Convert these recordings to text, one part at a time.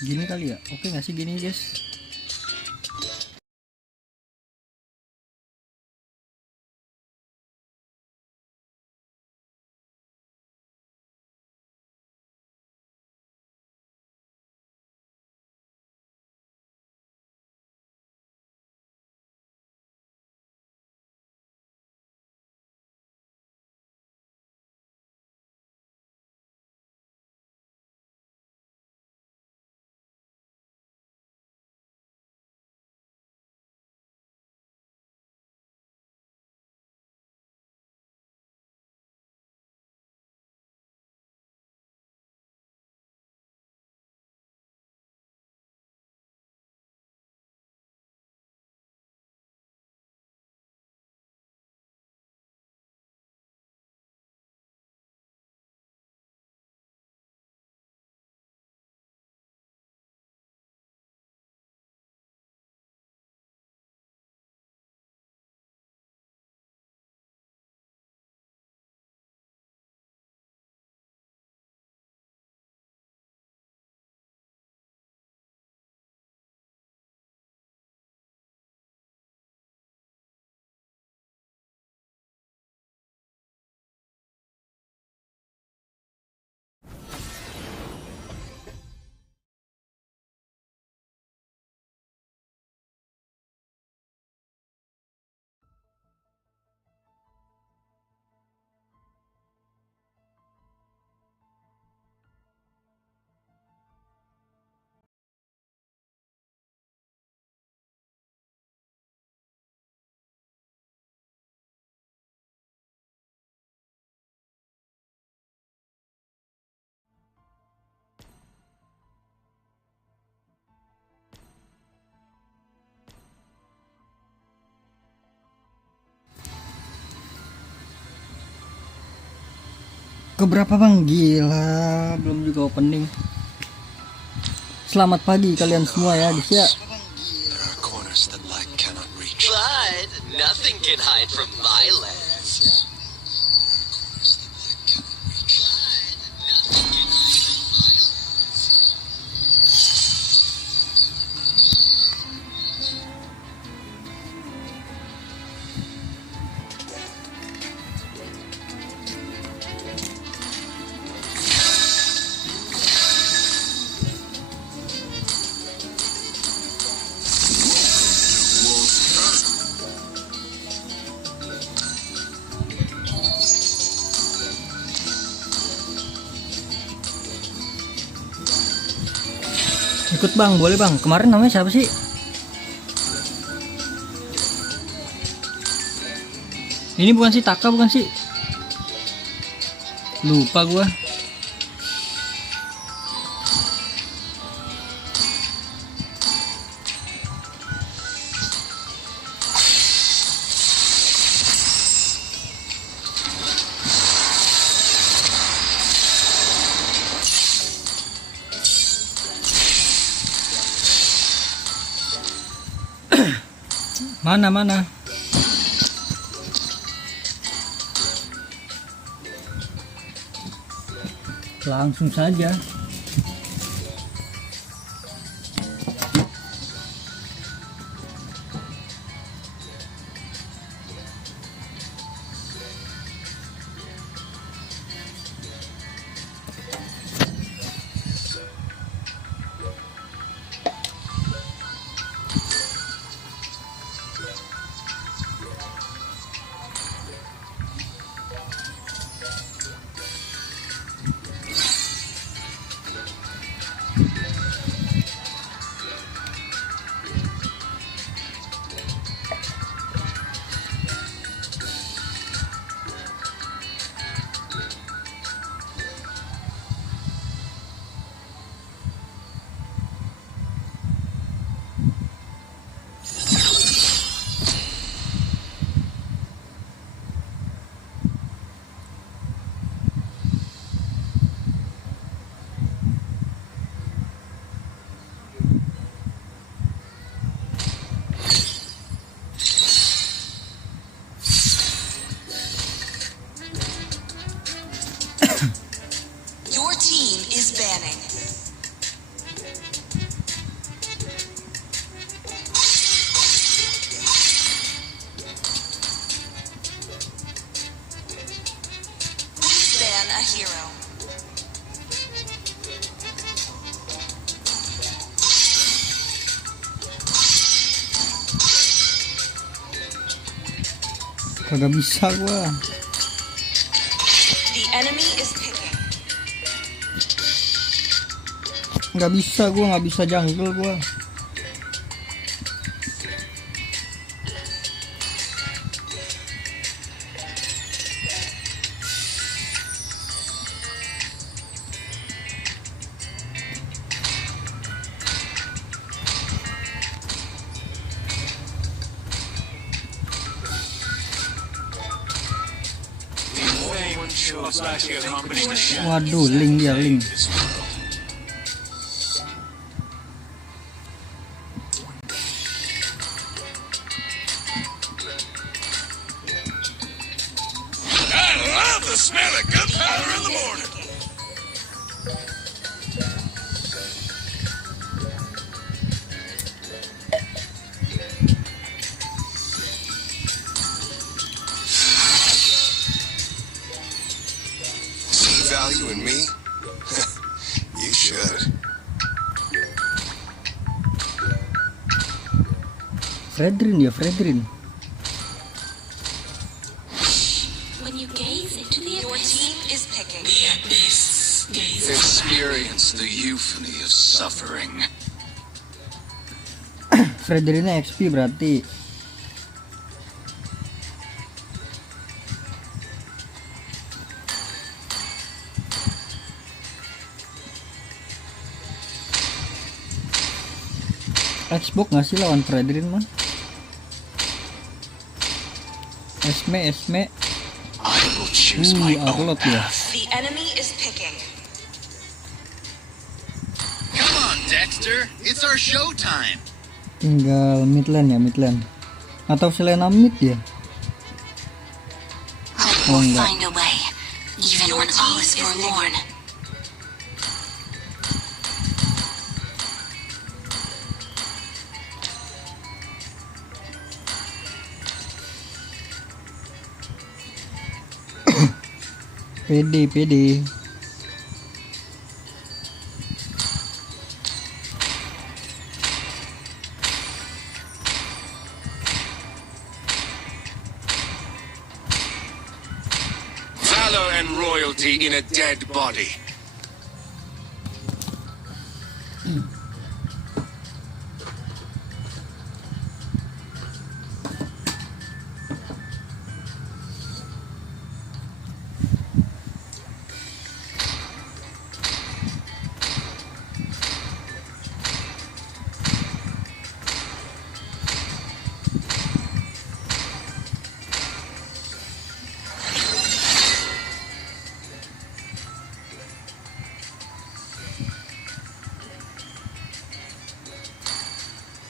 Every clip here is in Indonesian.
Gini kali ya, oke nggak sih gini guys? Keberapa bang? Gila, belum juga opening. Selamat pagi kalian semua ya guys ya. There are corners that light cannot reach. But nothing can hide from my lens. Ikut bang, boleh bang. Kemarin namanya siapa sih? Ini bukan sih Taka, bukan sih? Lupa gua. Mana? Langsung saja. Kagak bisa gua. The enemy is picking. Nggak bisa gua, nggak bisa jungle gua. Waduh, link dia, link. See value in me? You should. Fredrin ya, Fredrin. When you gaze into the your team is picking. Experience the euphony of suffering. Fredrinnya XP berarti. Xbox nggak sih lawan Fredrin mah? Esme. I will choose my own upload ya. path. The enemy is picking. Come on, Dexter. It's our showtime. Tinggal midland ya, midland. Atau Selena mid ya? Oh enggak. Find a way, even when all is forlorn. PD. Valor and royalty in a dead body.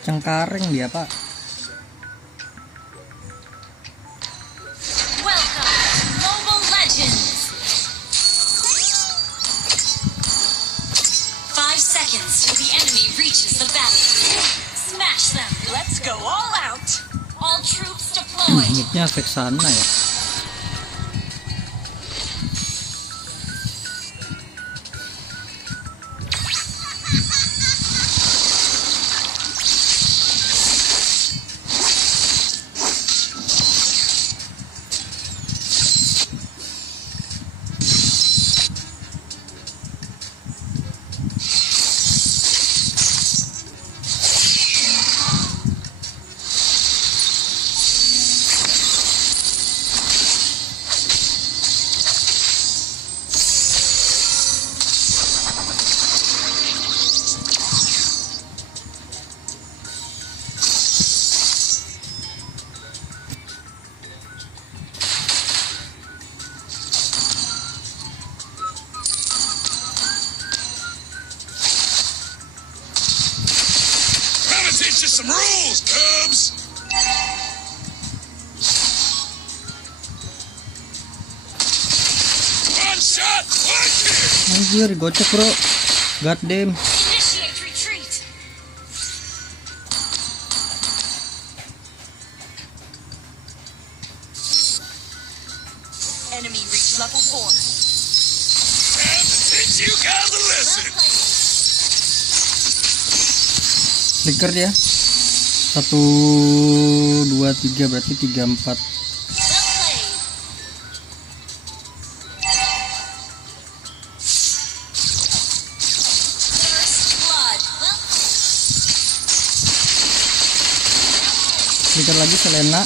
Cengkareng dia, Pak. Welcome, Mobile Legends. 5 seconds till the enemy reaches the battle. Smash them. Let's go all out. All troops deployed. Nicknya efek sana ya. Teach you some rules, Cubs. One shot, one kill. Anjir, gocek bro. God damn. Initiate retreat. Enemy reached level 4. Time to teach you guys a lesson. Flicker dia. 1, 2, 3 berarti 3, 4. Flicker lagi Selena.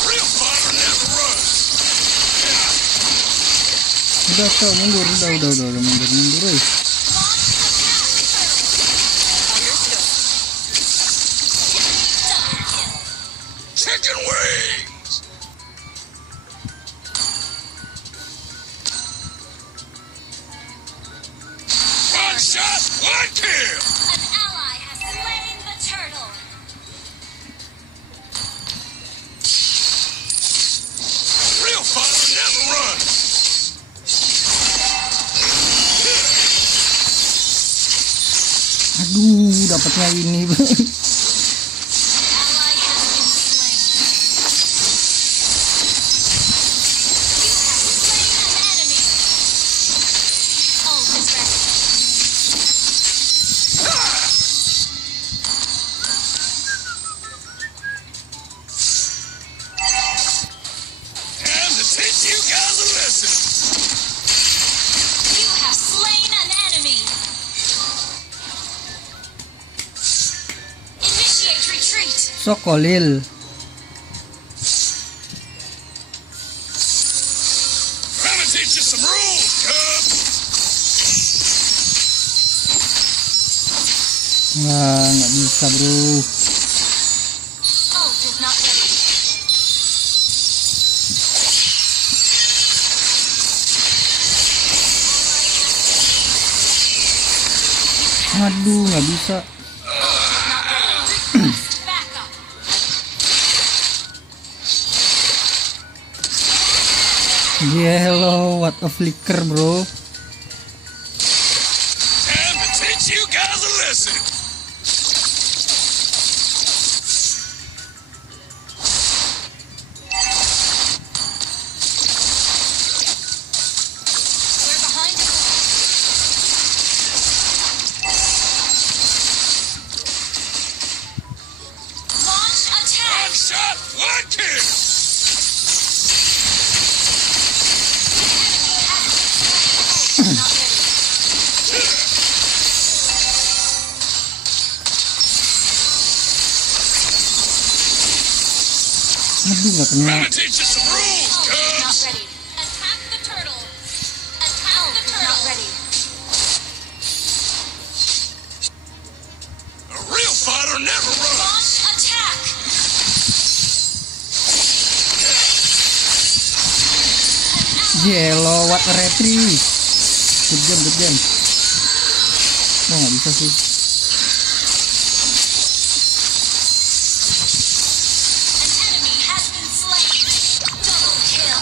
Real fighter never runs. Udah kok mundur, udah mundur weh. Chicken wings. One shot, one kill. An ally has slain the turtle. Real fighter never runs. Aduh, dapatnya ini. Ally has been slain. You have slain an enemy. Ult is ready. And to teach you guys a lesson. You have slain an enemy. Initiate retreat. Sokolil. Gonna teach you some rules, cub. Wah, nggak bisa bro. Ult is not ready. Aduh, nggak bisa. Request backup. Hello, what a flicker bro. Time to teach you guys a lesson. We're behind the launch attack. One shot, one kill. Not ready. Aduh, nggak kena. Gonna teach you some rules, Ult is not cubs. ready. Attack the turtle. Attack the turtle. Not ready. A real fighter never runs. Launch attack. Hello, what a retry. Good game. Oh, nggak bisa sih. An enemy has been slain. Double kill.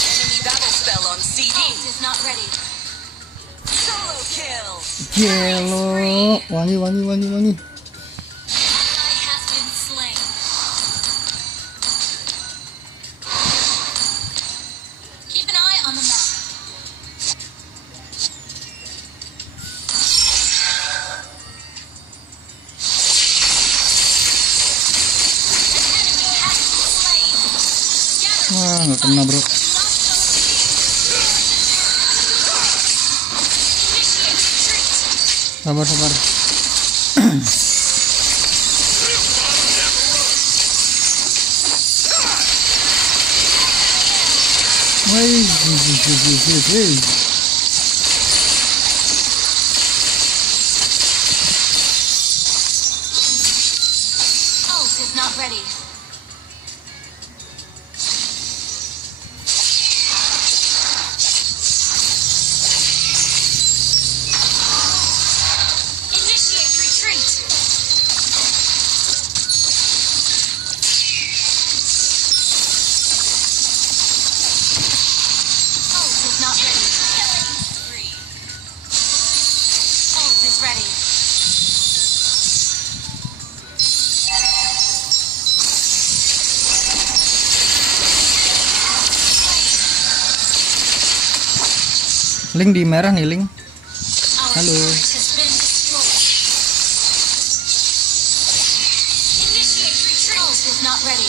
Enemy battle spell on CD. Ult is not ready. Solo kill. Hello, wangi. Ally has been slain. Keep an eye on the map. An enemy has been slain. Gather Wah, nggak kena bro. Initiate retreat. Sabar. Wih. Ult is not ready. Initiate retreat. Ult is not ready. Killing spree. Ult is ready. Link di merah nih, Link. Our Hello. turret has been destroyed. Initiate retreat. Ult is not ready.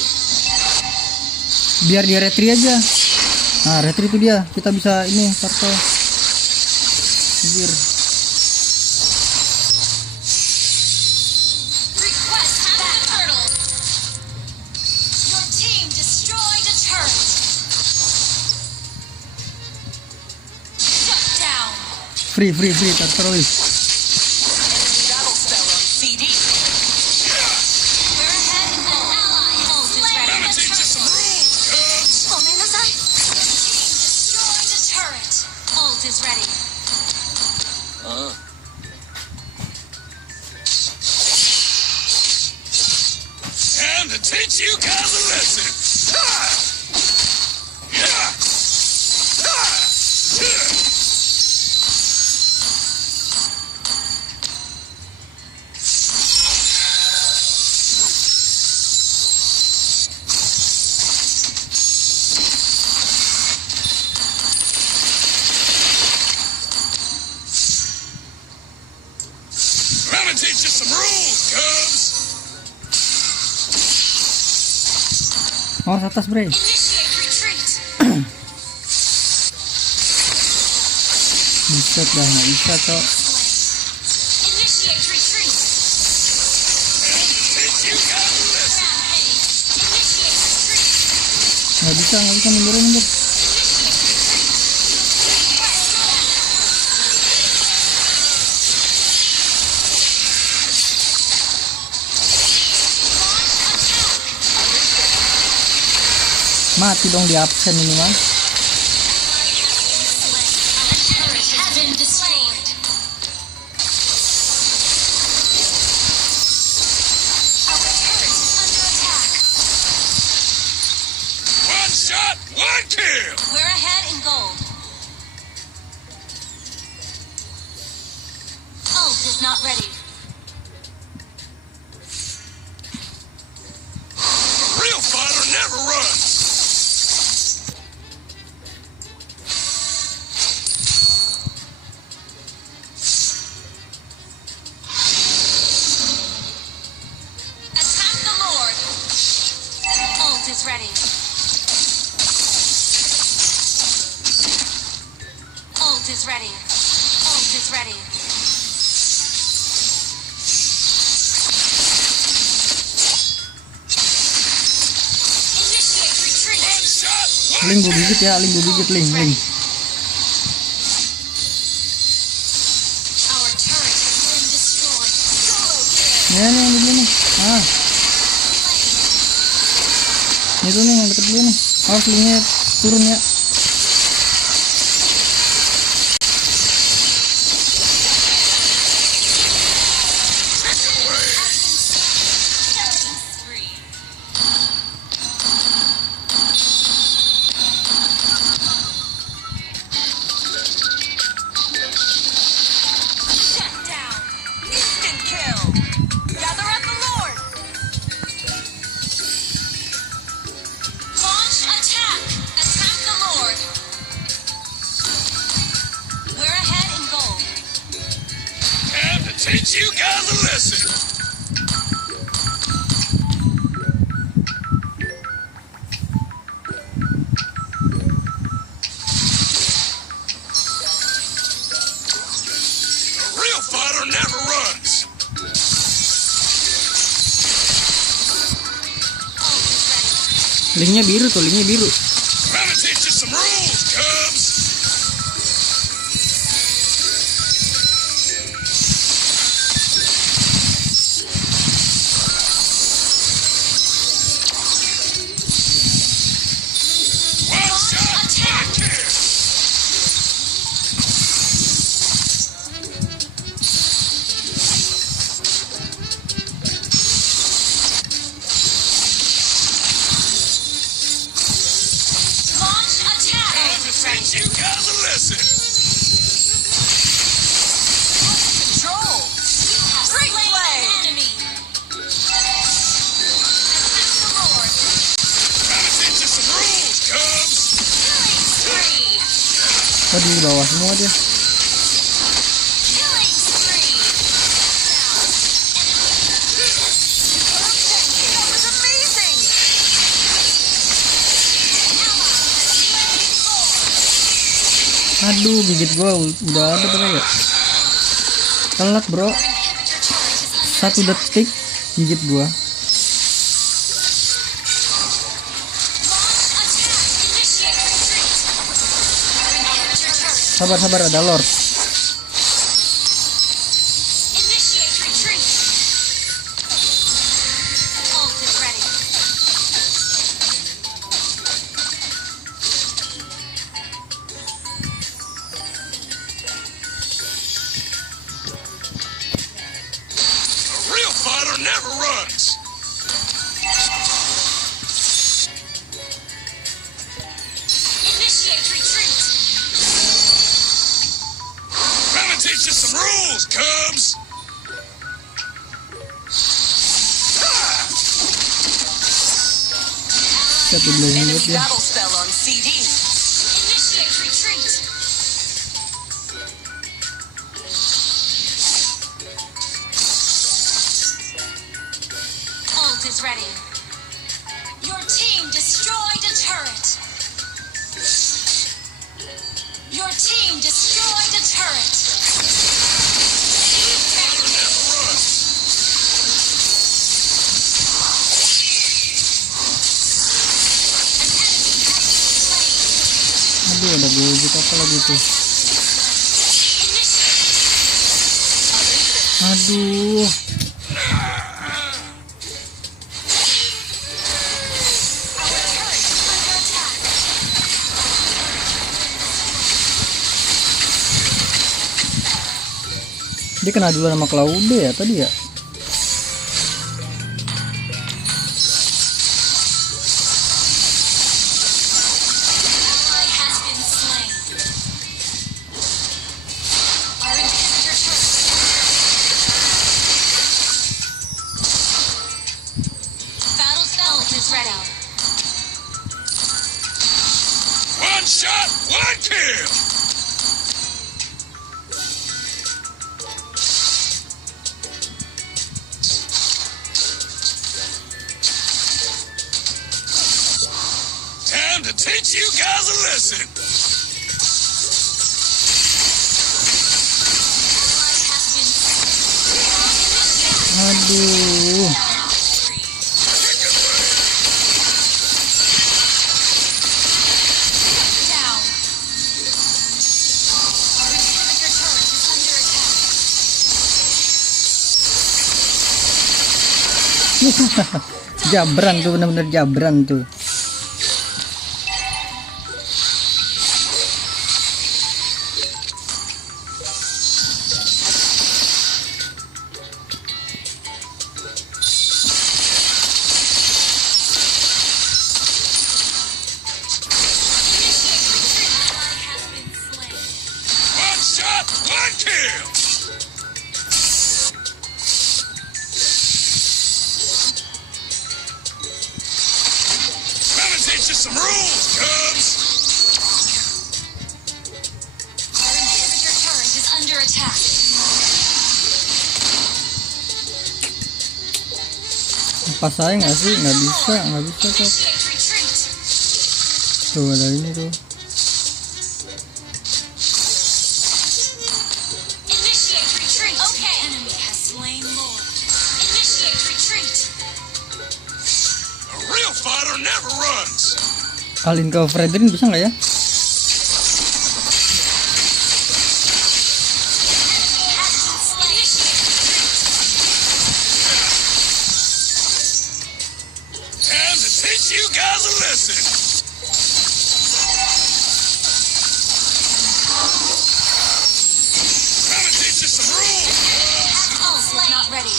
Biar dia retri aja. Nah, retri itu dia. Kita bisa ini turtle. Anjir. Request back turtle. Your team destroyed a turret. Shut down. Free turtle. Enemy battle spell on CD. We're ahead in gold. Ally ult is ready. Gotta teach you some rules, cubs. Gomenasai. Your team destroyed a turret. Ult is ready. Time to teach you guys a lesson. Ha! Yeah! Ha! Yeah! Gonna teach you some rules, cubs. Awas atas, Bre. Initiate retreat. Buset dah, nggak bisa, Cok. Initiate retreat. Teach you guys a lesson. Rampage. Initiate retreat. Nggak bisa mundur. Initiate retreat. Mati dong di absen ini mah. An turret has been destroyed. Our turret is under attack. One shot, one kill. We're ahead in gold. Ult is not ready. A real fighter never runs. Attack the Lord. Ult is ready. Ult is ready. Ult is ready. Initiate retreat. One shot, one Link gue kill. gigit ya, link. Our turret has been destroyed. Solo kill. Ya nih, yang di sini. Ah, itu nih yang deket dulu nih. Awas linknya turun ya. Killing spree. Shut down. Instant kill. Gather up the Lord. Launch attack. Attack the Lord. We're ahead in gold. Time to teach you guys a lesson. A real fighter never runs. Ult is ready. Linknya biru tuh, linknya biru. Gonna teach you some rules, cubs. One shot, one kill. Launch attack. Time to teach you guys a lesson. Control. You have Great slain play. an enemy. Attack the Lord. Gonna teach you some rules, cubs. Killing spree. Oh, di bawah semua dia. Killing spree. That was amazing. Aduh, gigit gua udah ada padahal ya. Telat bro, 1 detik gigit gua. Sabar ada lord. Initiate retreat. Ult is ready. A real fighter never runs. Initiate retreat. Gonna teach you some rules, Cubs. Satu belum Enemy hit ya. battle spell on CD. Initiate retreat. Ult is ready. Your team destroyed a turret. Your team destroyed a turret. Never runs. Aduh, ada gojek apa lagi tuh. Aduh, dia kena dulu sama Claude ya tadi ya. Ally has been slain. Our inhibitor turret. Battle spell is ready. One shot, one kill. Time to teach you guys a lesson. Ally has been Aduh, down. Our inhibitor turret is under attack. jabran tuh, bener-bener jabran tuh. Ally has been slain. One shot, one kill. Gonna teach you some rules, Cubs. Our inhibitor turret is under attack. Pas saya nggak sih? Nggak bisa kok. Initiate retreat. Tuh ada ini tuh. Initiate retreat. Okay. Enemy has slain Lord. Initiate retreat. A real fighter never runs. Alin ke Fredrin bisa nggak ya? Time to teach you guys a lesson. Gonna teach you some rules. Pulse is not ready.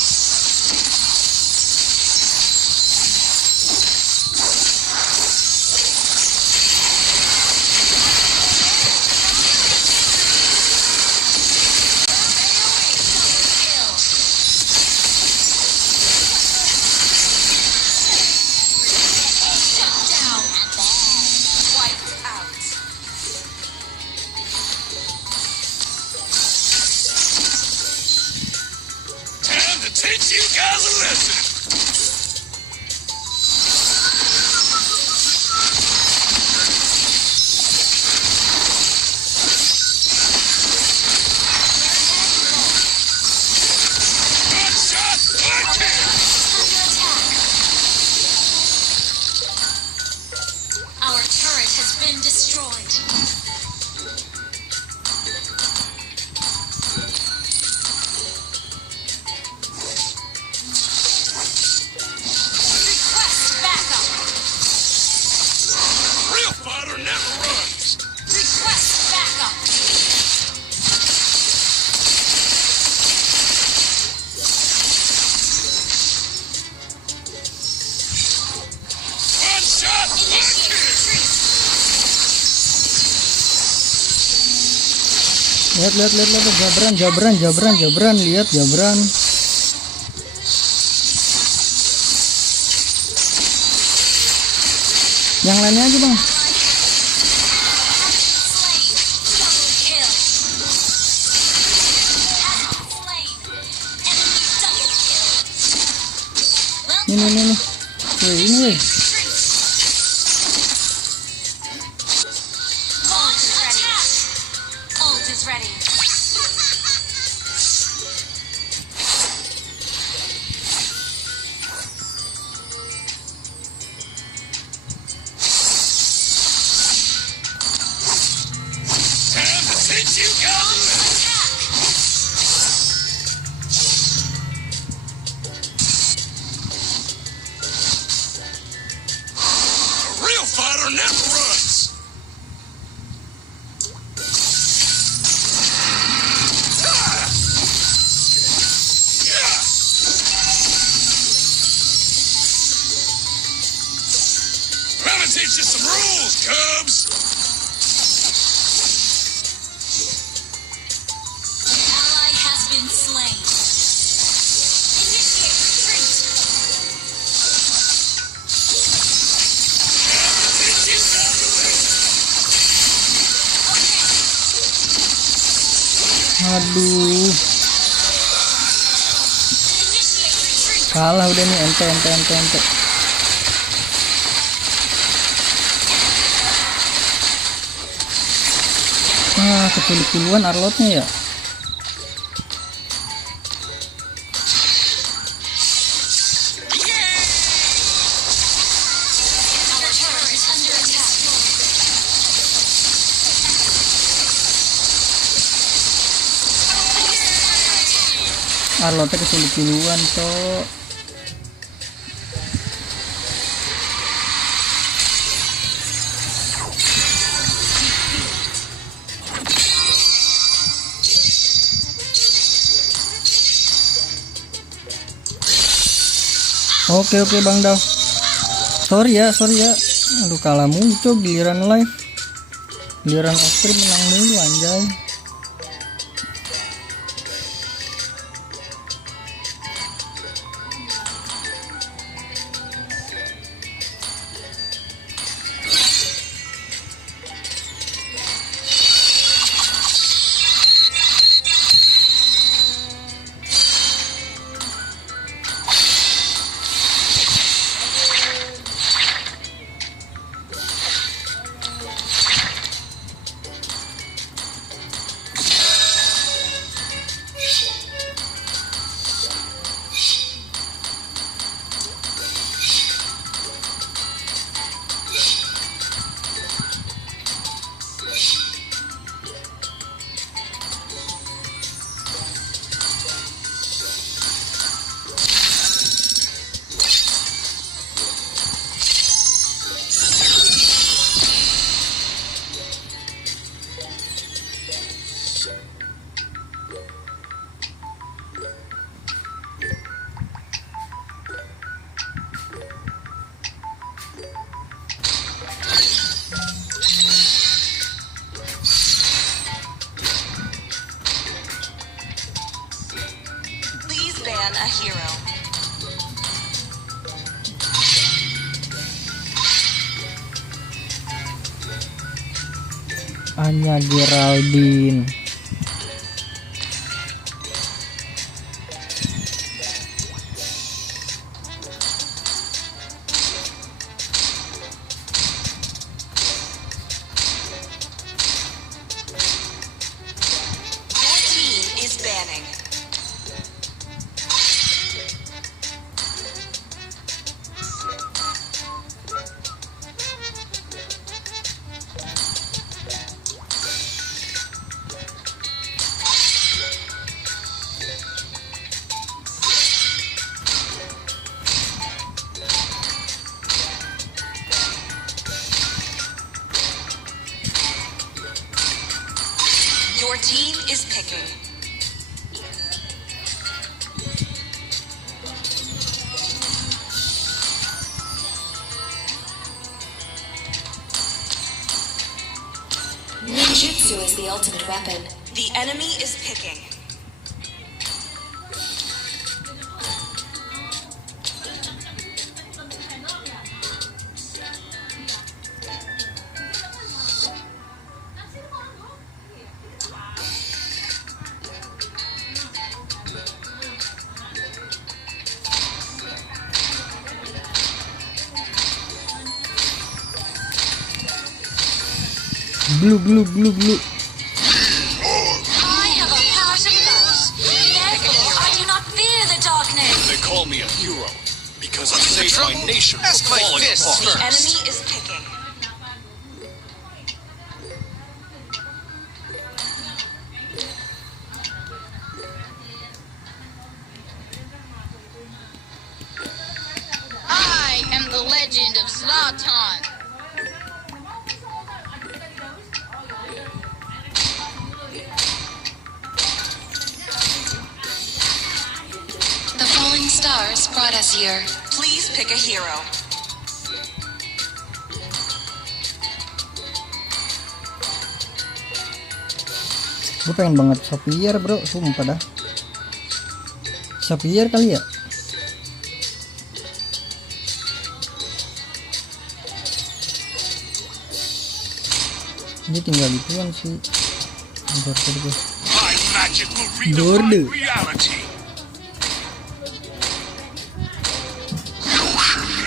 Shut down. Wiped out. Time to teach you guys a lesson. Lihat, Jabran, lihat Jabran. Yang lainnya aja bang. Ini. Wih, ini wih. Fighter never runs. Gotta teach you some rules, Cubs. Ally has been slain. Initiate retreat. Aduh, kalah udah nih, ente. Keculik duluan Arlotnya ya. Arlotnya kesulit duluan toh. Oke Bang Daw. Sorry ya. Aduh, kalah mulu tuh giliran live. Giliran off stream menang mulu anjay. A hero. Anya Geraldine. Your team is banning. Your team is picking. Ninjutsu is the ultimate weapon. The enemy is picking. Blue. I have a heart of light. Therefore, I do not fear the darkness. They call me a hero because I saved my nation Ask from my falling fists apart. The first. enemy is picking. I am the legend of Zlatan. The falling stars brought us here. Please pick a hero. Gue pengen banget Xavier bro, sumpah dah. Xavier kali ya. Dia tinggal gituan sih. Border gue. My magic will Border. redefine reality.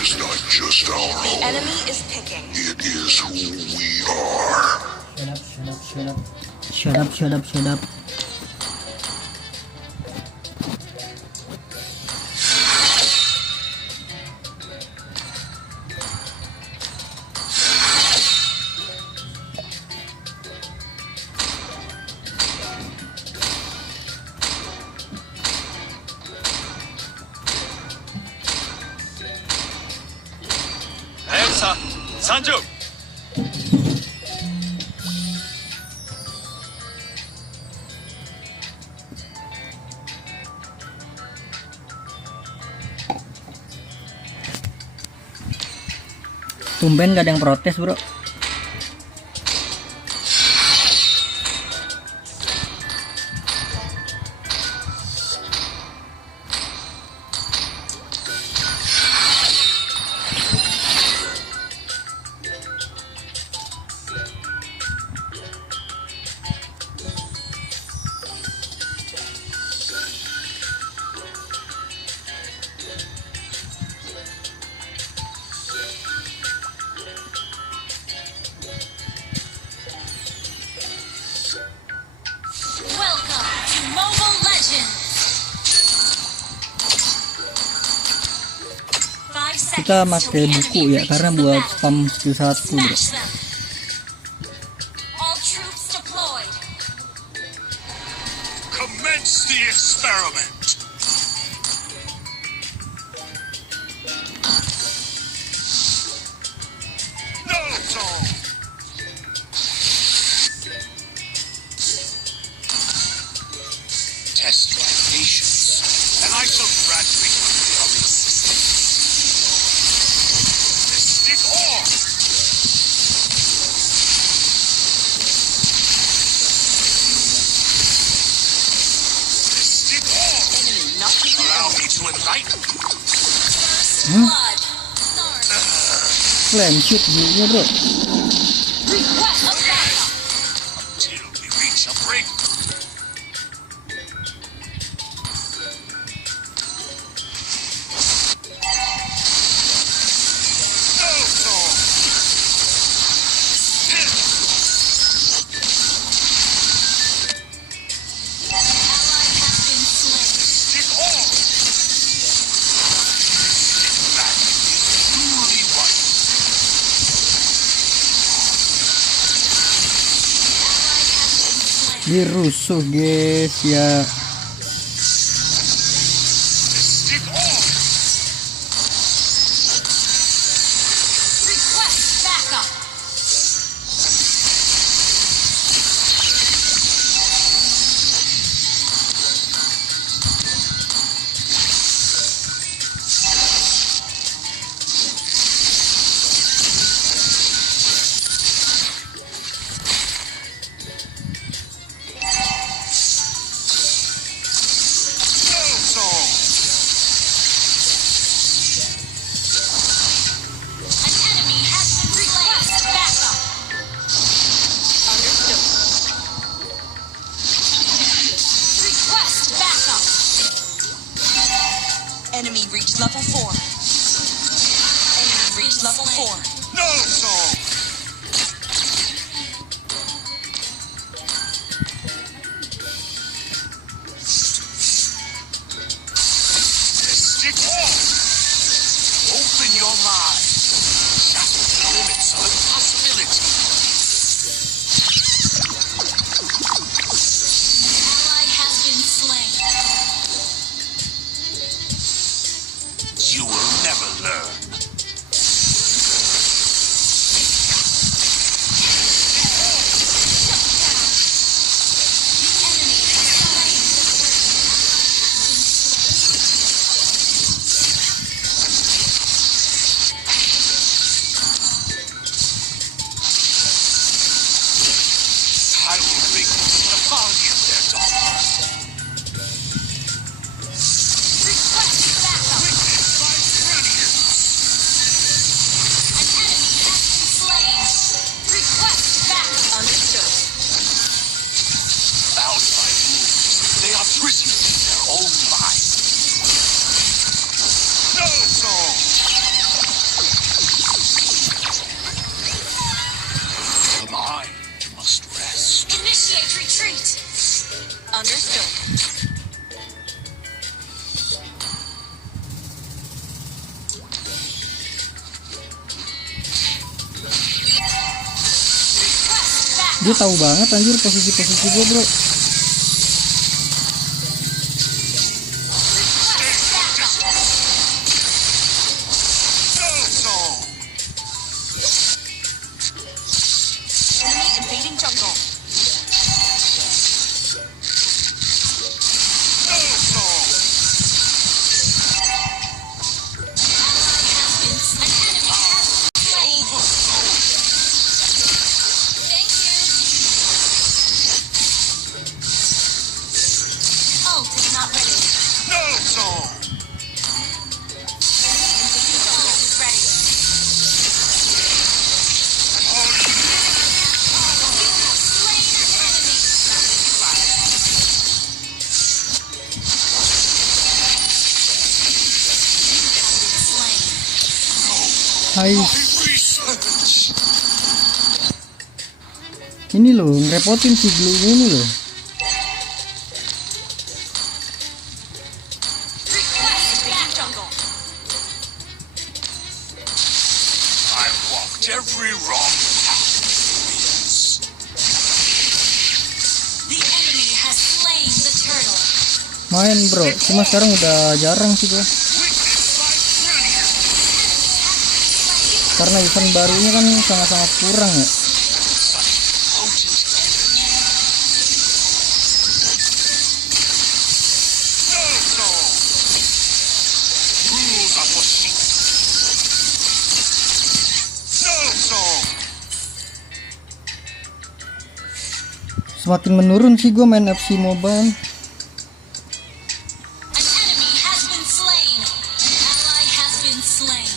Is not just our The home, enemy is picking. it is who we are. Shut up. Elsa, Sanju. Tumben gak ada yang protes bro. Welcome to Mobile Legends. 5 seconds Kita till pakai the buku enemy ya, karena reaches the buat battle. spam skill 1 bro. Smash them. All troops deployed. Commence the experiment. No song. Test my patience, and I shall graduate from the Mystic Orb. Mystic Orb. Allow me to enlighten you. Blood. Flame shoot juga bro. Request a backup. Till we reach a break. No song. Ally has been slain. Mystic Orb. Magic is truly right. Dirusuh guys ya. Mystic Orb. Request backup. Enemy reached level 4. Enemy reached level 4. No song. Mystic Hall. Open your mind. Shatter the limits of possibility. Ally has been slain. You will never learn. Enemy has slain the I will make the folly of their daughters. request backup. Witness my brilliance. An enemy has been slain. Request backup. Understood. Bound by rules, they are prisoners in their own minds. No song. The mind must rest. Initiate retreat. Understood. Request backup. Dia tahu banget anjir posisi-posisi gue bro. Request backup. No song. Enemy invading jungle. No song. An enemy has been slain. Thank you. Ult is not ready. No song. Ult is ready. You have slain an enemy. Slain. Hai, Research. ini loh ngerepotin si Blue ini loh. Request backup. Jungle. I've walked every wrong path. The enemy has slain the turtle. Main bro, cuma sekarang udah jarang sih gue. Witness my brilliance. Karena event barunya kan sangat-sangat kurang ya. Potent energy. No song. Rules are for sheep. No song. Semakin menurun sih gue main FC Mobile. An enemy has been slain. An ally has been slain.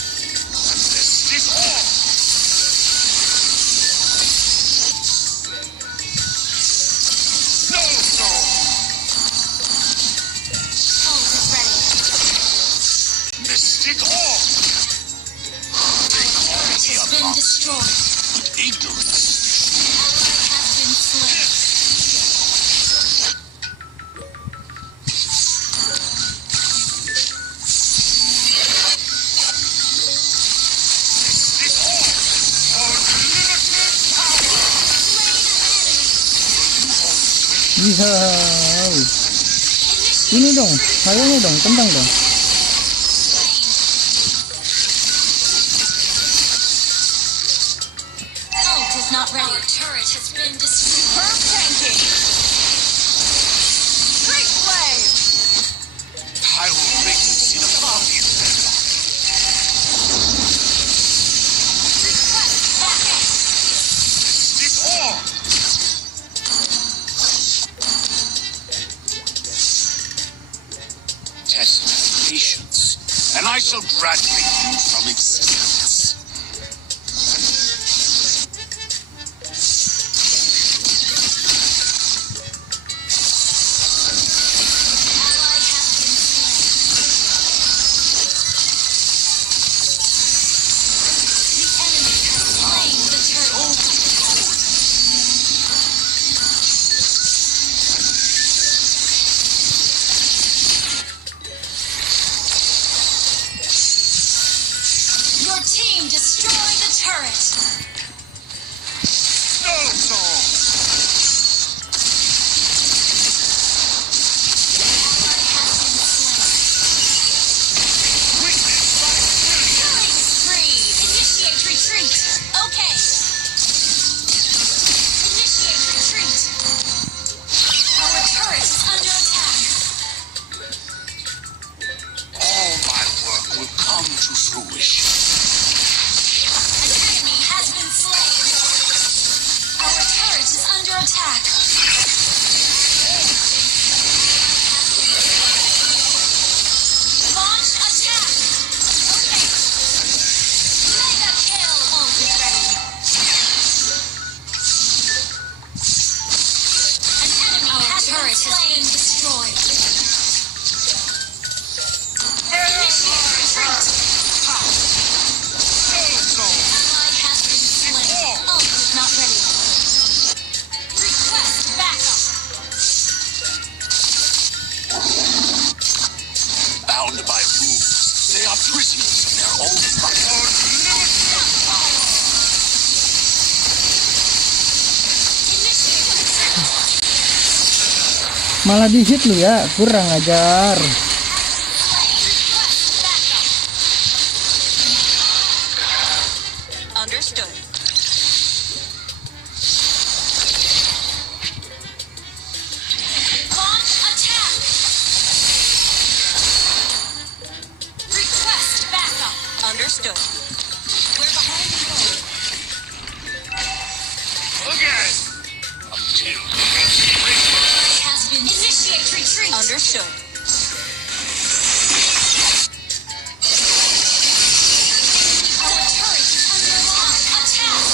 Mystic Hall. No song. Ult is ready. Mystic Hall. They call me Has a been monk, destroyed. but ignorance. Ally has been slain. Mystic Hall. Unlimited power. Iya. Ini dong, sayangnya dong, tendang dong. Ult is not ready. Our turret has been destroyed. Superb tanking. Great play. I will make them see the folly of their Request backup. Mystic Hall. Test my patience, and I shall graduate you from existence. attack. Launch attack. Okay. Mega kill. All get ready. An enemy has turret has been destroyed. Initiate retreat. Ally has been slain. Ult is not ready. Request backup. Bound by rules, they are prisoners of their own mind. Initiate retreat. Malah di hit lu ya, kurang ajar. Request backup. Understood. Launch attack. Request backup. Understood. We're behind the goal. Again! Until Has been initiate retreat. Understood. Our turret is under attack.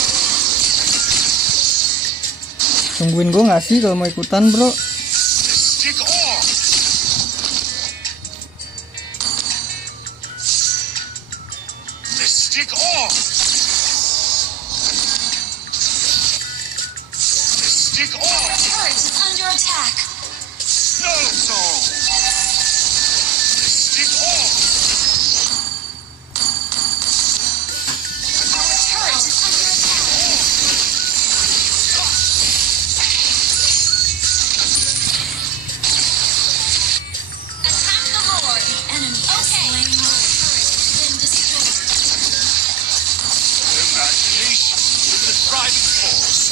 Tungguin gue nggak sih kalau mau ikutan, bro? stick on! The stick on! The stick on! Turret is under attack. No song! The stick on! Our turret is under attack. Attack the Lord. The enemy has slain. Our turret has been destroyed. Imagination is the driving force.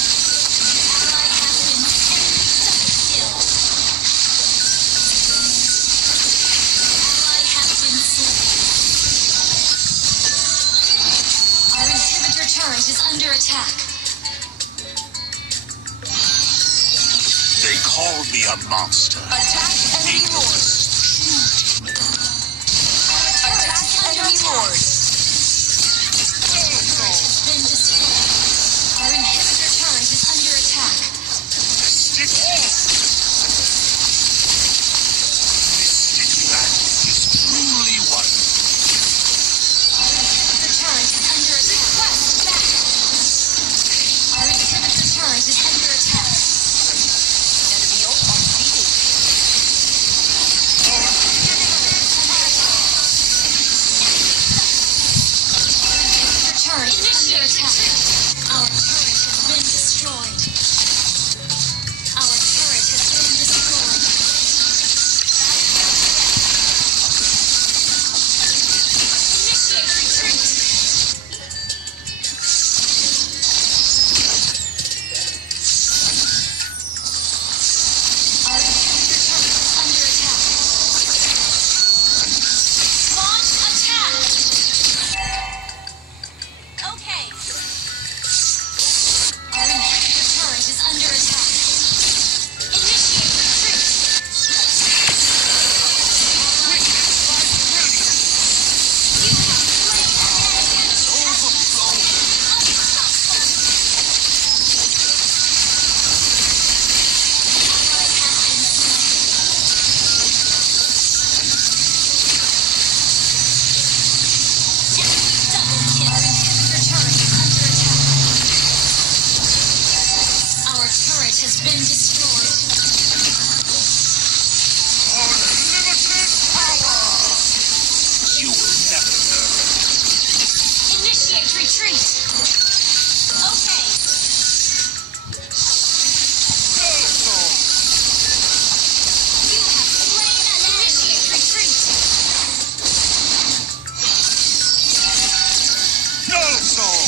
Ally has been enemy double kill. Ally has been slain. Our inhibitor turret is under attack. They call me a monster. Attack enemy lord. Attack enemy lord. Been destroyed. Our inhibitor turret is under attack. Stick on! This stick battle is truly wonderful. Our inhibitor turret is under attack. Request backup. Our inhibitor turret is under attack. Enemy ult on speeding. Inhibitor turret is under attack. Our turret has been destroyed. Our turret has been destroyed. Initiate retreat. Our inhibitor turret is under attack. Launch attack. Okay. Our inhibitor turret is under attack. Initiate retreat. You have slain an enemy. Double kill. Our inhibitor turret is under attack. Our turret has been destroyed. Unlimited power! You will never learn. Initiate retreat. Okay. No song! You have slain an initiate retreat. No song!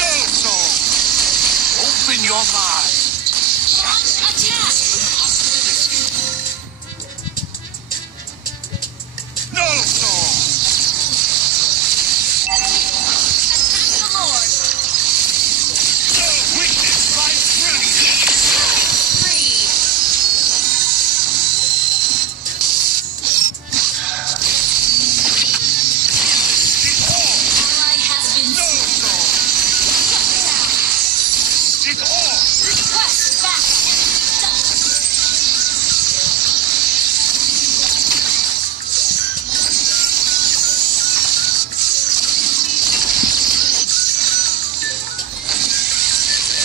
No song! Open your mind. Launch attack. Request backup.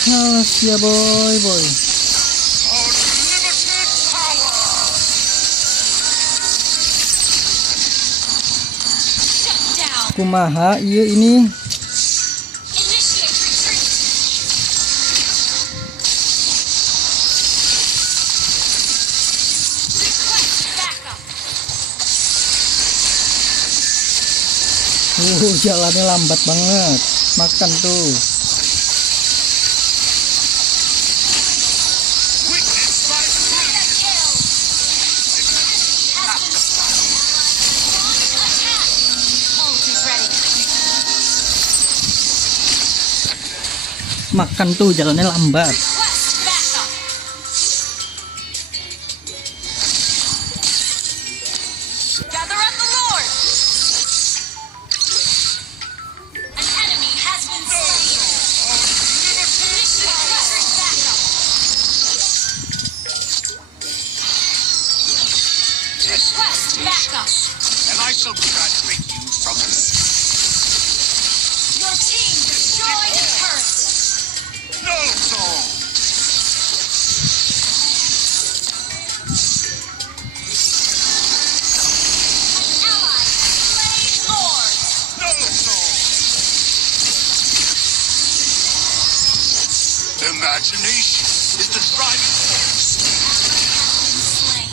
Alas ya boy. Unlimited power. Shut down. Kumaha iya ini. Initiate retreat. Request backup. Jalannya lambat banget. Makan tuh. Witness my brilliance. Kill. Has been slain. Launch attack. Ult is ready. Makan tuh, jalannya lambat. Request backup. Gather up the Lord. An enemy has been slain. Initiate retreat backup. Request backup. And I shall graduate you from the sea. Your team destroyed a turret. No soul. Ally has slain Lord. No soul. Imagination is the driving force. Slain.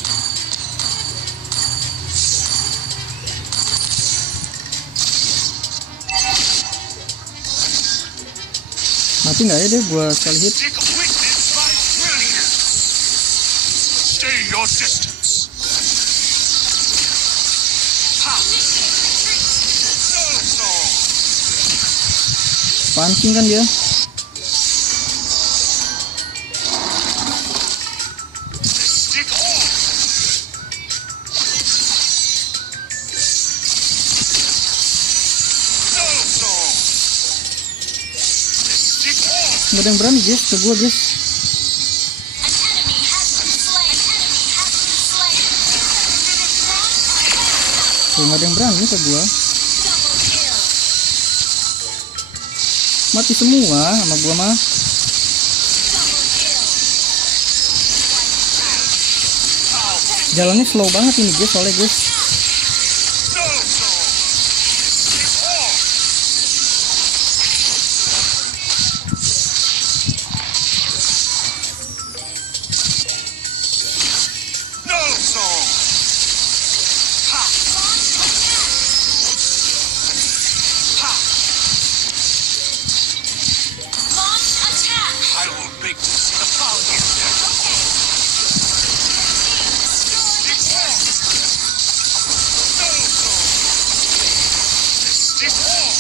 Mati nggak ya deh gua sekali hit? Take a witness my brilliance. Stay your distance. Ha! Initiate retreat. No soul. Pancing kan dia. Stick on. No soul. Stick on. Nggak ada yang berani guys ke gua guys. An enemy has been slain. An enemy has been slain. Tuh, nggak ada yang berani ke gua. Double kill. Mati semua sama gua mah. Double kill. Jalannya slow banget ini guys soalnya guys. No soul. Stick on. No soul. Ha! Ha! Launch attack. I will make this the fountain of their Team destroyed a turret. No soul. Stick on.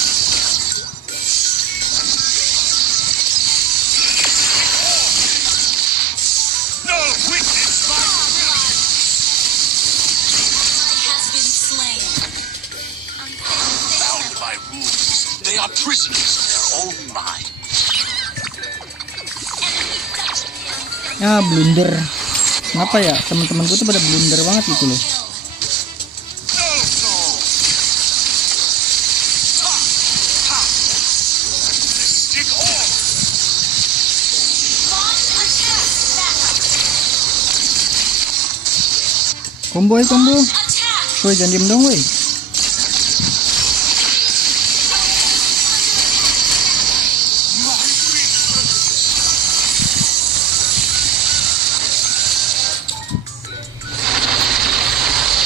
No witness my brilliance. Ally has been slain. Bound by rules, they are prisoners of their own mind. Ah, blunder. Kenapa ya teman-teman gua tuh pada blunder banget gitu loh. No soul. Ha! Ha! Stick on. Launch attack. Backup. Combo. Attack. Woi, jangan diem dong woi.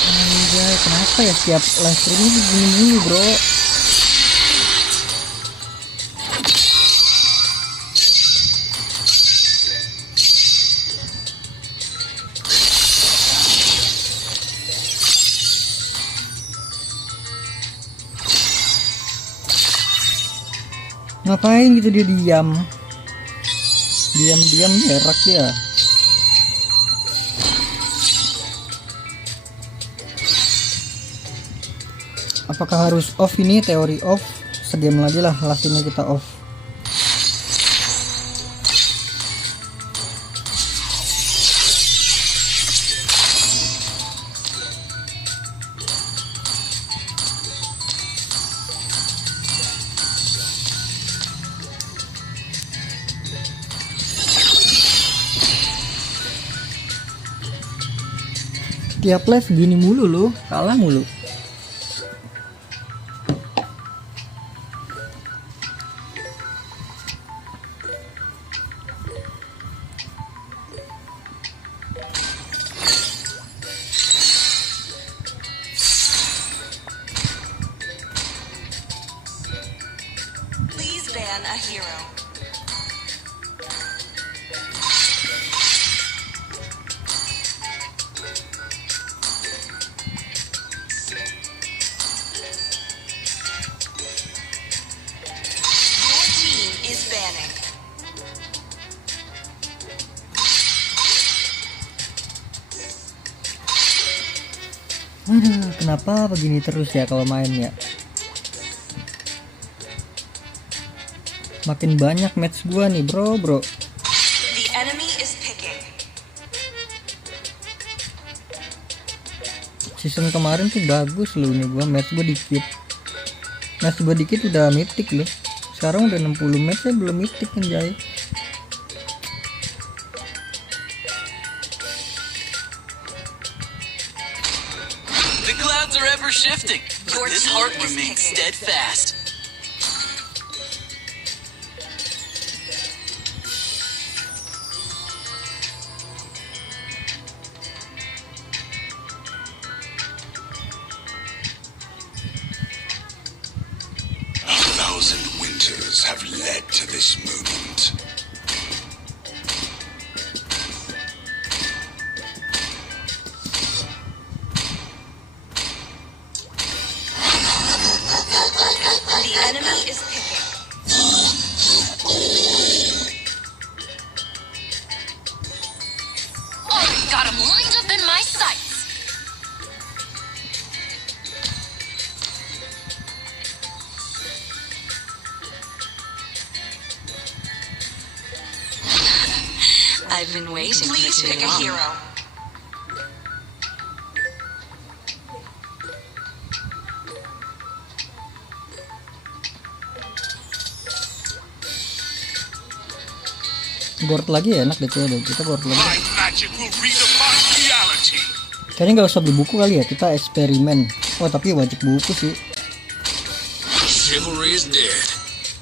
Anjay, kenapa ya setiap live stream ini begini mulu bro? Ngapain gitu dia diam? Diam berak dia. Apakah harus off ini? Teori off. Sediam lagi lah, last ini kita off. Tiap live gini mulu loh, kalah mulu. Please ban a hero. Your team is banning. Aduh, kenapa begini terus ya kalau main ya? Makin banyak match gua nih bro. The enemy is picking. Season kemarin tuh bagus loh nih gua, match gua dikit. Match gua dikit udah mythic loh. Sekarang udah 60 match ya belum mythic anjay. The clouds are ever shifting, Your but this team heart is remains picking. steadfast. A thousand winters have led to this moment. The enemy is picking. Already got him lined up in my sights. I've been waiting. Please pick a hero. Board lagi ya, enak deh deh. Kita board lagi. My magic will redefine reality. Kayaknya nggak usah beli buku kali ya, kita eksperimen. Oh tapi wajib buku sih. Chivalry is dead.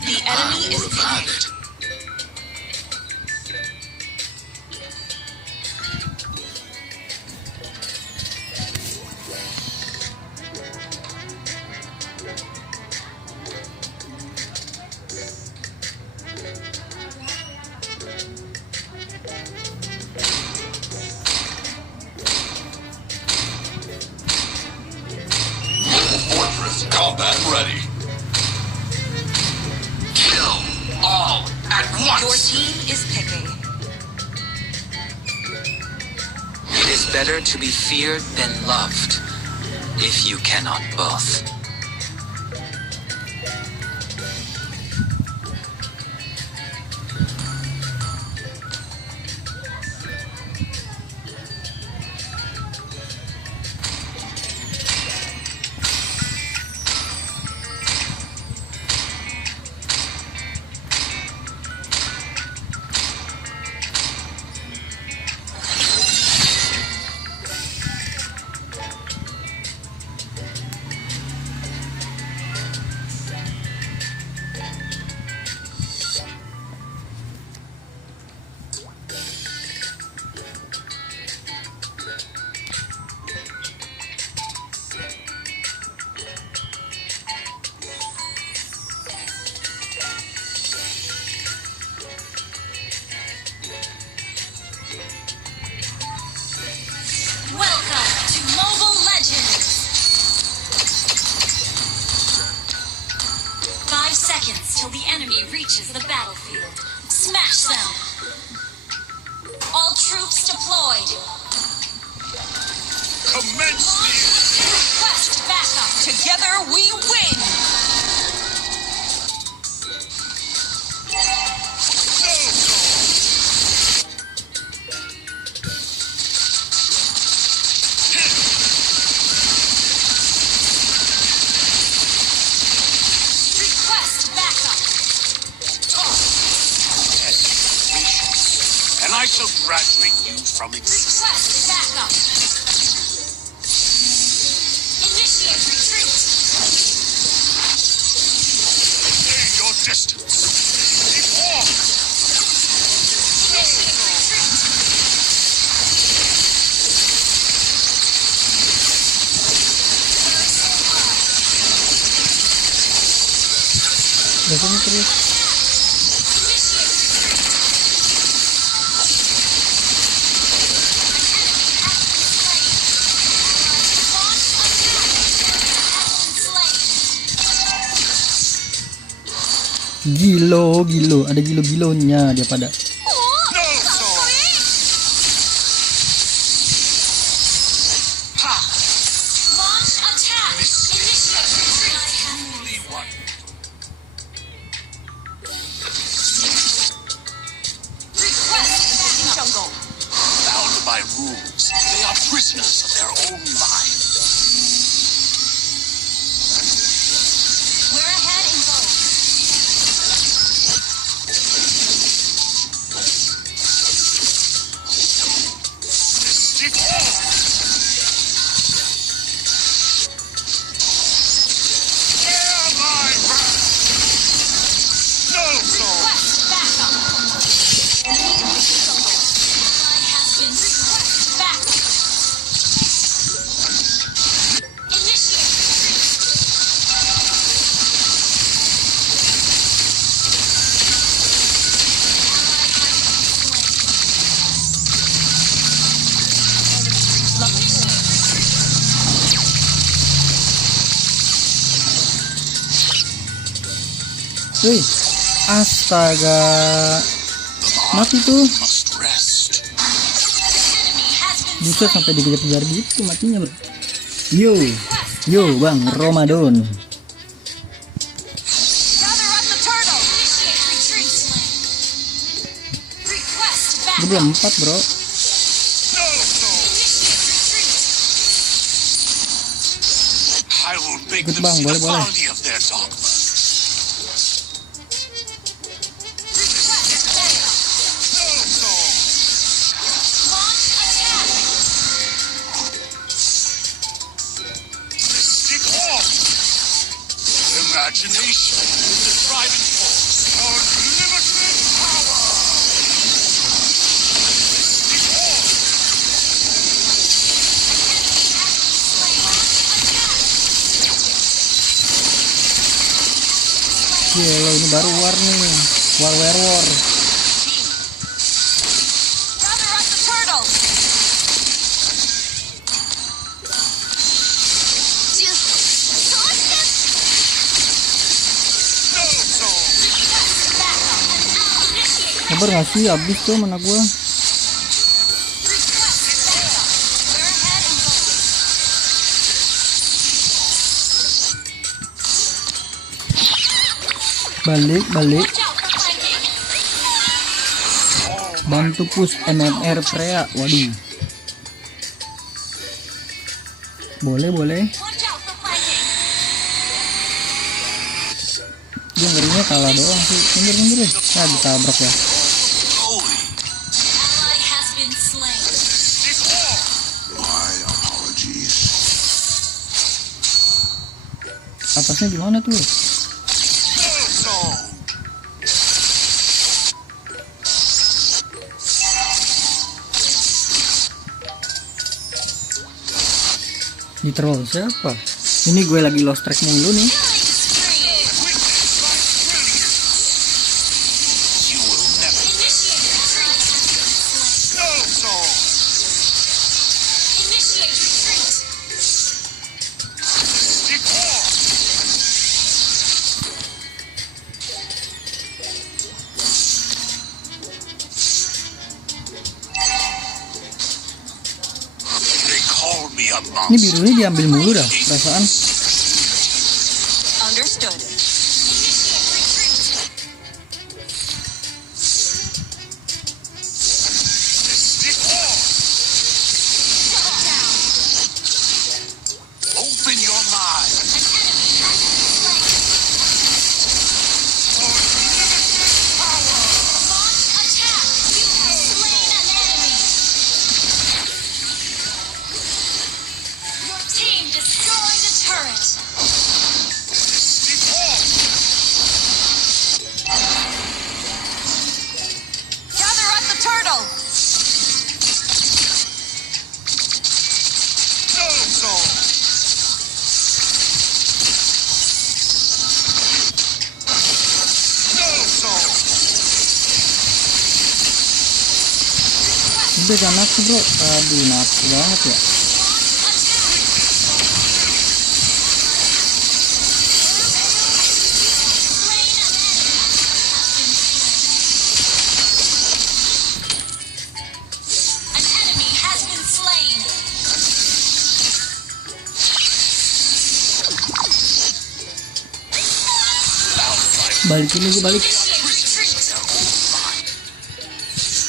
The enemy is Revive picking. it. Fortress combat ready. Kill all at Your once. team is picking. It is better to be feared than loved, if you cannot both. Welcome to Mobile Legends. 5 seconds till the enemy reaches the battlefield. Smash them. All troops deployed. Commence the Request backup. Together we win. Request backup. and I shall graduate you from existence. Request backup. resistance. Evolve. Biasanya terus. Gilo, ada gilo-gilonya dia pada. No soul. Ha! Launch attack. Initiate retreat. Only one. Request backup. Jungle. Bound by rules, they are prisoners of their own mind. We're ahead in gold. Evolve. Bear my wrath. No soul. Request backup. Enemy defeated jungle. Ally has been request backup. Initiate retreat. Ally has been slain. Level 4. Wih, astaga, mati tuh. Must rest. Enemy has been Buset, sampai dikejar-kejar gitu matinya bro. Yo bang, Ramadan. Gather up the turtle. Initiate retreat. Request Dia backup. belum 4 bro. No soul. Initiate retreat. I will make Ikut them bang, see the boleh. folly of their dogma. Request backup. No soul. Launch attack. Evolve. Imagination is the driving force. Unlimited power. Evolve. Gila, ini baru war nih. War. Gather up the turtle. No soul. Sabar gak sih, habis tuh mana gua. Balik. Bantu push MMR Freya. Waduh. Boleh. Dia ngerinya kalah doang sih. Mundur deh. Nah, ditabrak ya. Slowly. Evolve. My apologies. Atasnya di mana tuh? No soul. Di troll siapa? Ini gue lagi lost track mulu nih. You will never. No soul. Evolve. They call me a Ini monster. birunya diambil mulu dah perasaan. Understood. Evolve. Open your mind. Team destroyed a turret. Udah kan nafsu bro. Aduh nafsu banget ya. An enemy has been slain. Balikin lagi balik. Initiate retreat.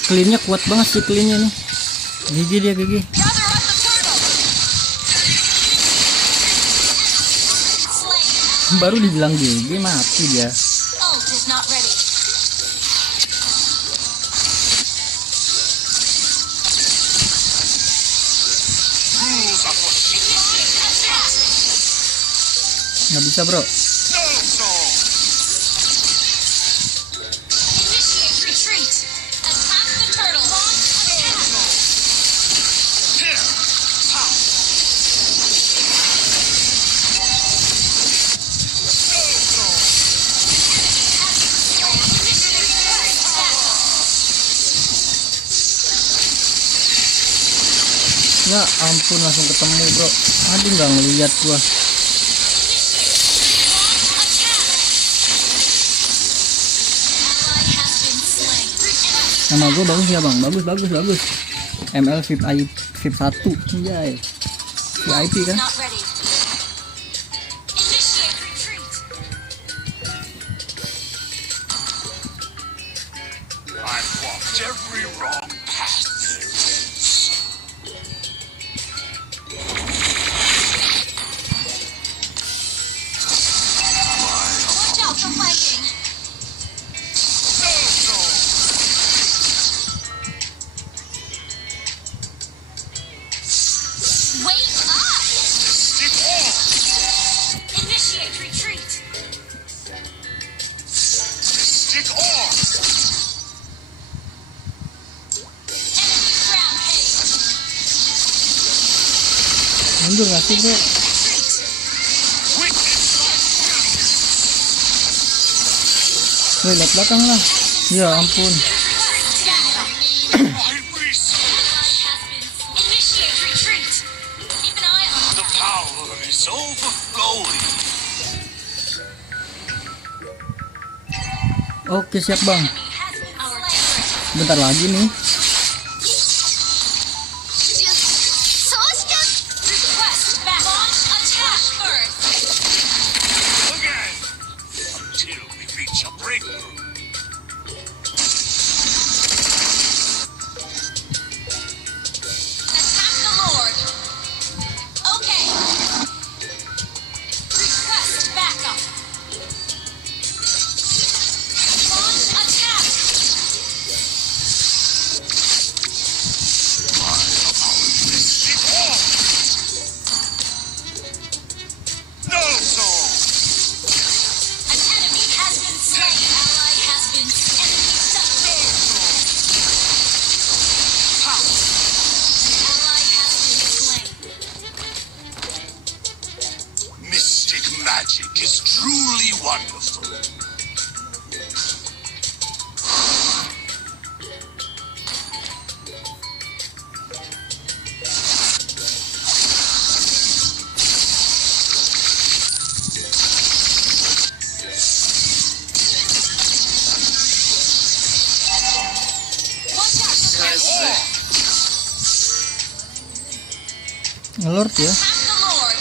Cleannya kuat banget sih cleannya nih. Gigi dia gigi. Gather up the turtle. Slain. Baru dibilang gigi mati dia. Ult is not ready. Rules are for Initiate attack. Nggak bisa bro. no song. Initiate retreat. Attack the turtle. Launch attack. Here. Pow. No song. Initiate attack. Ya ampun langsung ketemu bro. Aduh nggak ngeliat gua. Ally has been slain. Nama gua bagus ya bang. Bagus. ML VIP 1. Iya. VIP kan. Not ready. Initiate retreat. I've walked every wrong path there is. Watch out for flanking. No song. Wait up. Stick on. Initiate retreat. Stick on. Enemy rampage. Mundur nggak sih bro? Retreat. Witness Woi lihat belakang lah. Ya ampun. my reason. Initiate retreat. Keep an eye on The power is overflowing. Oke siap bang. our turret. Bentar lagi nih. Request back. Launch attack first. Again. Until we reach a breakthrough. Attack the Lord. Okay. Request backup. Launch attack. Stick on. No song. An enemy has been slain. Ally has been enemy double. No song. Pow. Ally has been slain. Mystic magic is truly wonderful. Watch out for flanking. Ngelord ya. Attack the Lord.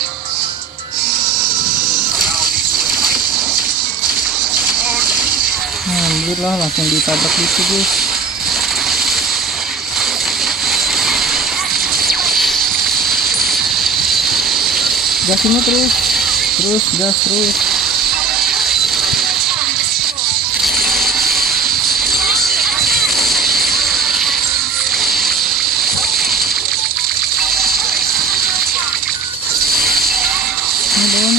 Anjir lah langsung ditabrak gitu guys. Gasinnya terus gas terus. Ini dong.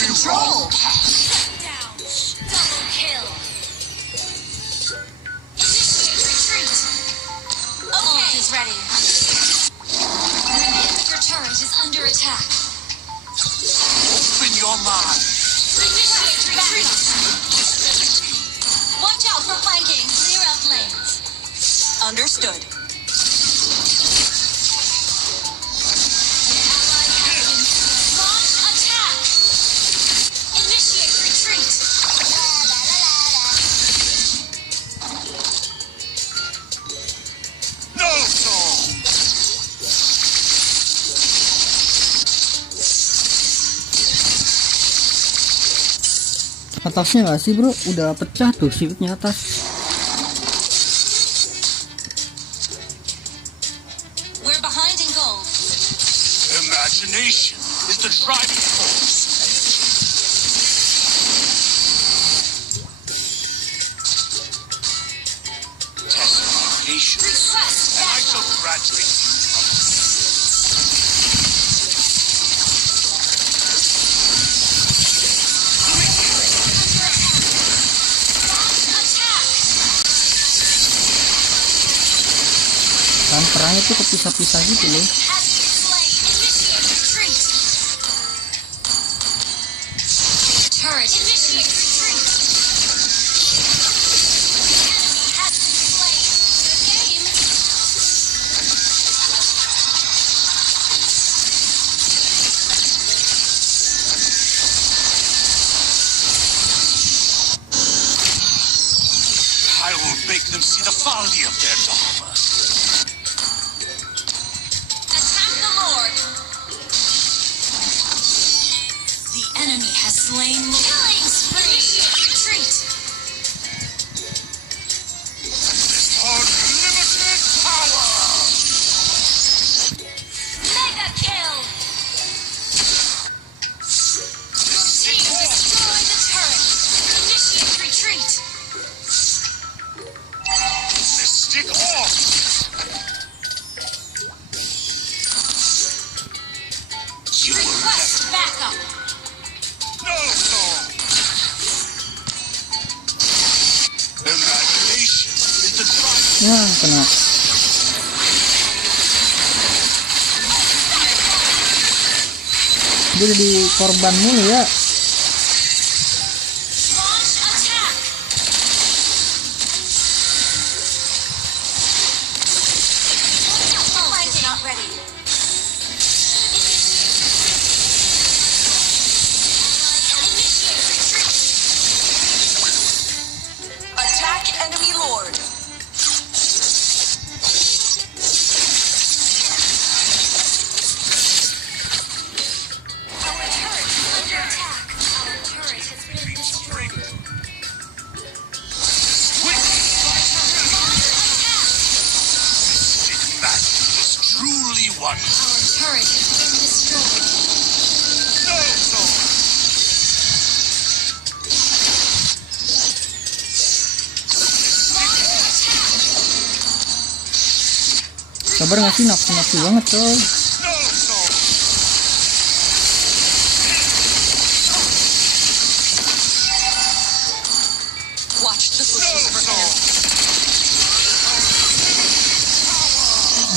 Control. Down. Double kill. Initiate retreat. Okay. Is ready. Your inhibitor turret is under attack. Open your mind. Initiate retreat. Watch out Understood. Launch attack! Initiate retreat! No soul. Atasnya nggak sih bro? Udah pecah tuh sipitnya atas. We're behind in gold. Imagination is the driving force. Test my patience, Request and I backup! shall graduate you from Attack! Kan perang itu kepisah-pisah gitu loh. Has been slain. Initiate retreat! Turret initiate retreat! Enemy has been slain. Good game. I will make them see the folly of their dogma. Attack the Lord! The enemy has slain Lord. Killing spree! Initiate retreat! Unlimited power! Mega kill! Team destroy the turret! Initiate retreat! Mystic off! You will Request never backup! no soul! Imagination is the driving Ya kena. Dia jadi korban mulu ya. Launch attack! Flank is not ready. Initiate retreat! Attack enemy lord. Our turret is under attack! Our turret has been destroyed! mystic magic is truly wonderful. Our turret has been destroyed! No soul! Sabar nggak sih, nafsu banget coy. No soul! Watch the No bushes for soul!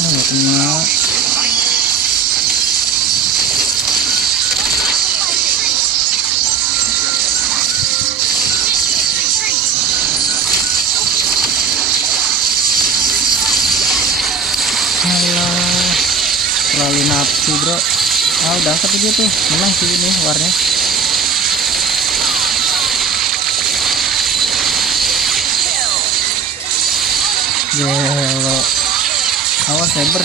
Nggak kena. Alah, terlalu nafsu bro. Ah udah tapi dia tuh menang sih ini warnya. Gelo. Awas saber.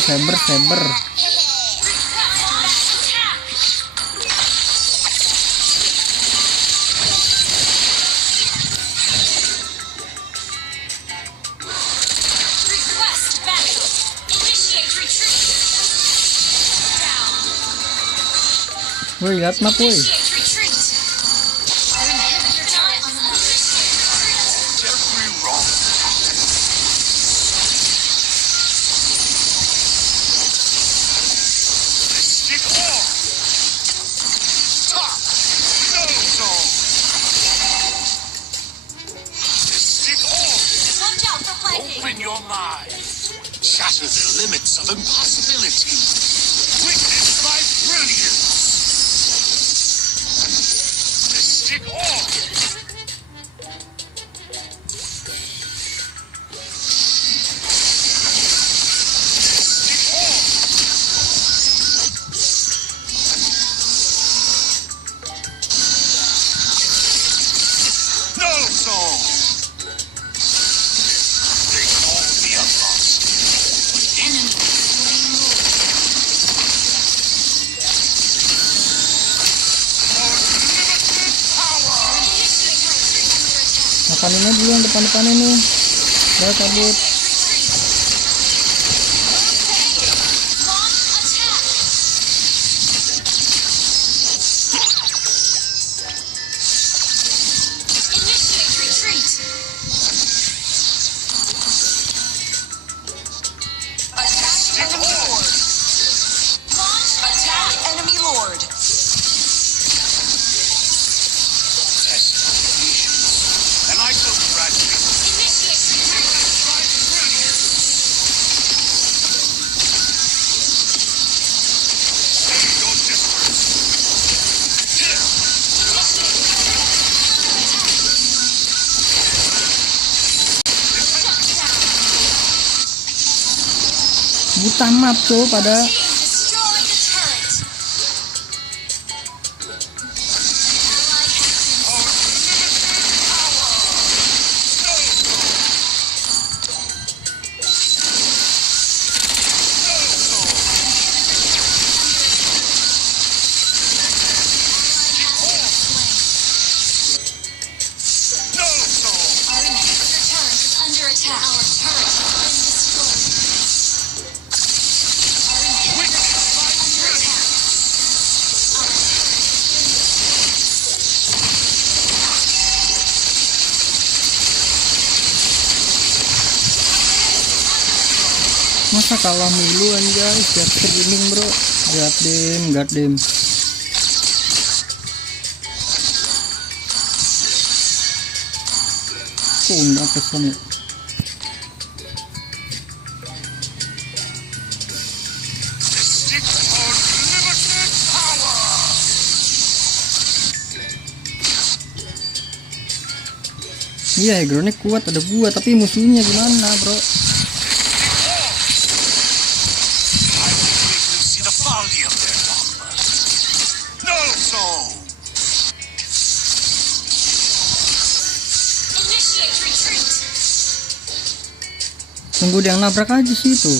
Request backup! Initiate retreat! Down! Woi lihat map woi. Initiate retreat! Our inhibitor turret is under attack! Every wrong. Mystic off! Stop! No soul! Mystic off! Watch out for flanking. Open your mind. Shatter the limits of impossibility. Witness my brilliance. Mystic off! Makaninnya dulu yang depan-depannya nih. Udah cabut. Initiate retreat. Attack enemy lord. Launch Attack enemy lord. Test my patience, and I shall gradually Initiate retreat. strike brilliant. Stay your distance. Here. Buta map tuh pada. Destroy the turret. No soul. Our inhibitor turret is under attack. Our turret has been destroyed. Our inhibitor turret is under attack. Our turret has been Masa kalah mulu anjay, setiap streaming bro. God damn. Kok enggak pesan ya? Mystic unlimited power. Iya, Aggronnya kuat, ada gua, tapi musuhnya gimana bro? I will see the folly of their dogma. No soul. initiate retreat. Tunggu dia yang nabrak aja sih itu.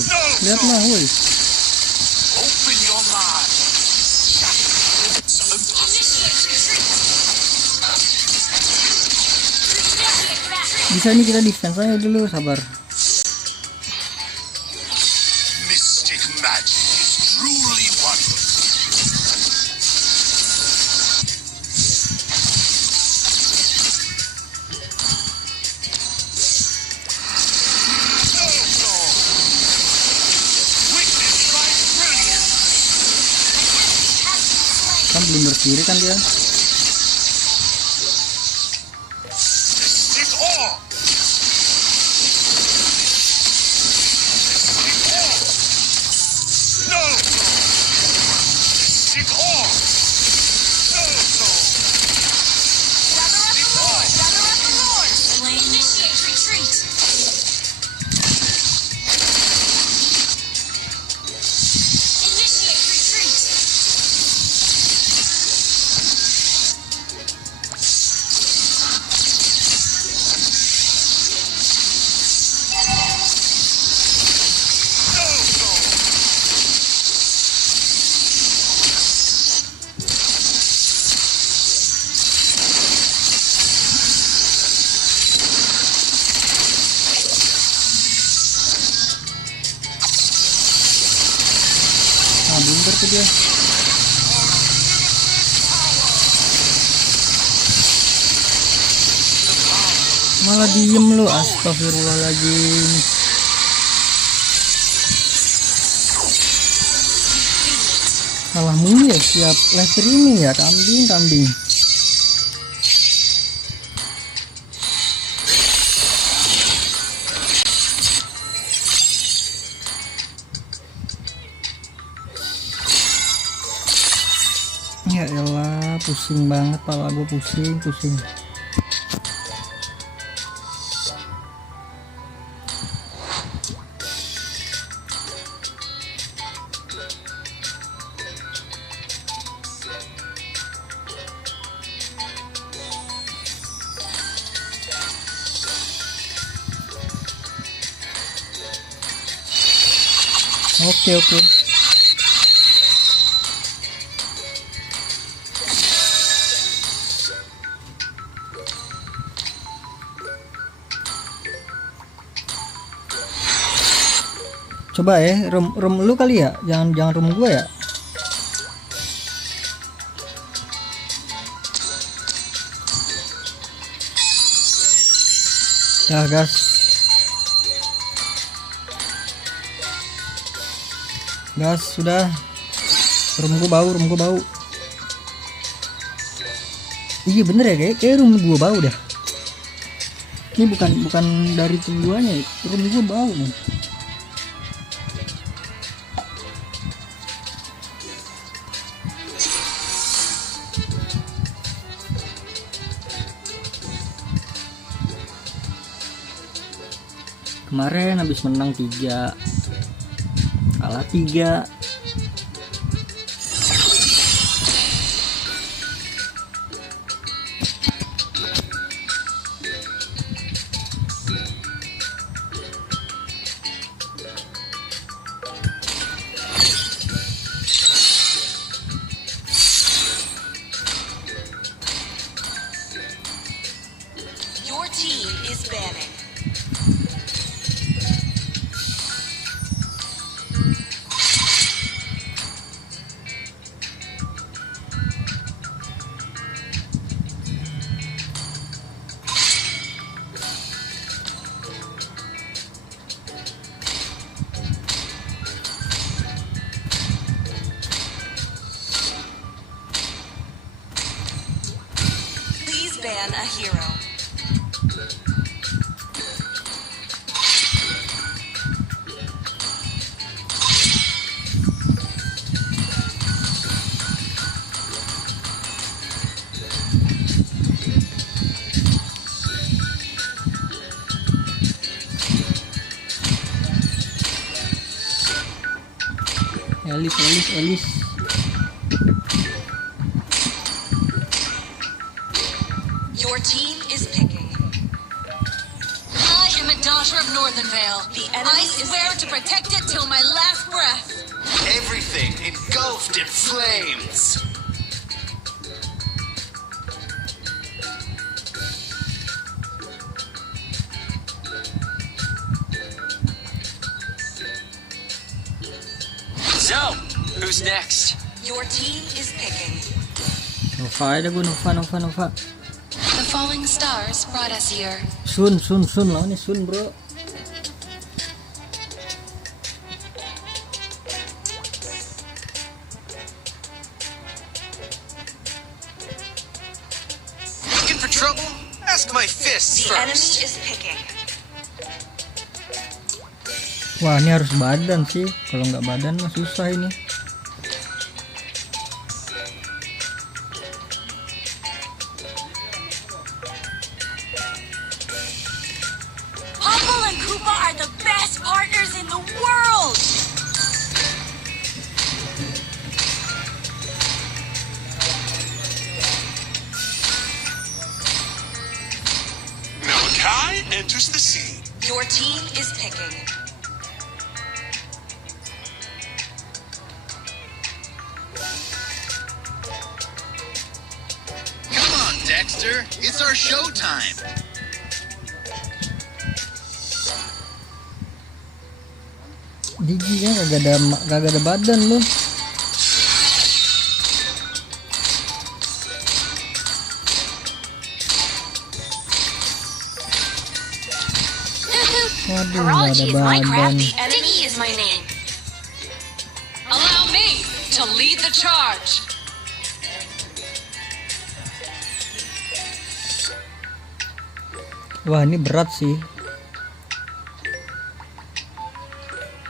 Lihatlah, woi. Open your mind. Shatter the limits of impossibility. Initiate retreat. Initiate retreat. Bisa nih kita defense aja dulu, sabar. Mystic magic is truly wonderful. No soul. Witness my brilliance. Kan belum berdiri kan dia. Mystic orb. Mystic orb. No soul. Mystic orb. No soul. Mystic orb. Slain. Initiate retreat. Initiate retreat. No soul. Nah, blunder tuh dia. Malah diem lu, astagfirullahaladzim. Salah mulu ya, siap live streaming ya, kambing. Ya elah, pusing banget, pala gue pusing. Oke. Coba ya, room lu kali ya, jangan room gua ya. Ya gas. Gas sudah. Room gua bau. Iya bener ya, kayak room gua bau dah. Ini bukan dari tim guanya, room gua bau nih. Kemarin habis menang 3, kalah 3. Your team is banning. Please ban a hero. Elis. Your team is picking. I am a daughter of Northernvale. The enemy I swear to protect it till my last breath. Everything engulfed in flames. So, who's next? Your team is picking. Nova ada gua, Nova. The falling stars brought us here. Sun lawannya Sun, bro. Looking for trouble? Ask my fists The enemy first. is picking. Wah, ini harus badan sih. Kalau nggak badan mah susah ini. Humble and Koopa are the best partners in the world. Malachi enters the scene. Your team is picking. Come on, Dexter. It's our showtime. Giginya kagak ada badan lu. Waduh, nggak ada badan. The enemy is my name. Allow me to lead the charge. Wah, ini berat sih.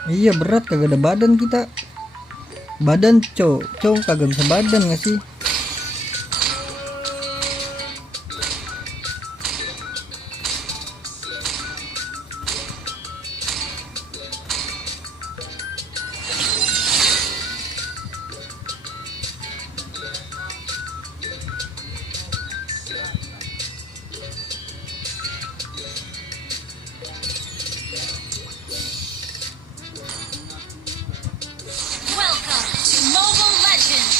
Iya berat, kagak ada badan kita. Badan cow kagak bisa badan nggak sih? Welcome to Mobile Legends.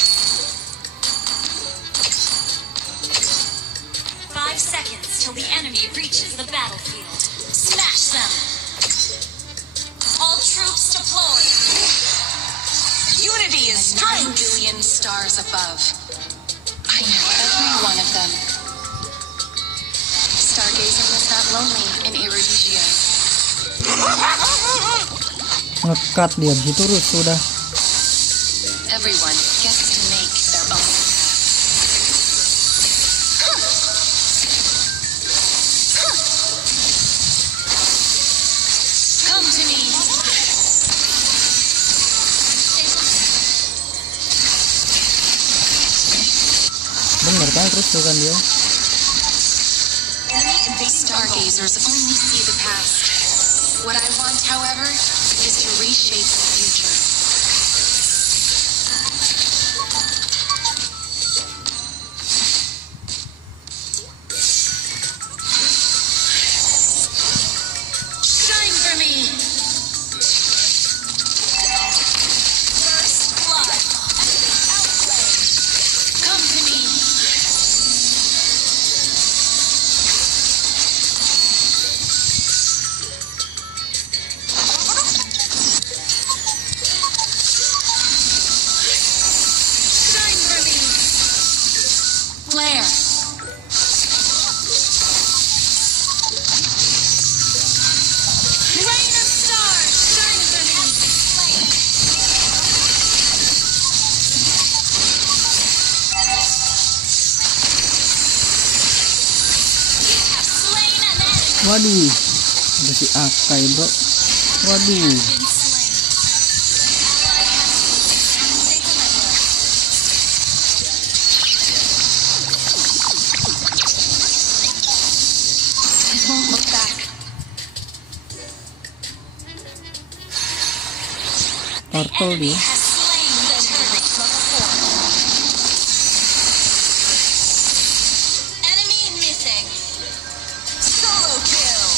stars above. I know every one of them. Stargazing was not lonely in Erudigia. Ngekat dia di situ terus sudah. Everyone gets to make their own path. Come to me. Bener kan terus tuh kan dia. Stargazers only see the past. What I want, however, is to reshape the future. Shine for me! First blood, epic outlay. Come to me. Shine for me. Flare. Rain of stars, shine for me. You have slain an enemy. Waduh, ada si Akai bro. Waduh, Been slain. I won't look back. turtle dia. Has slain the turret level 4. Enemy missing. Solo kill.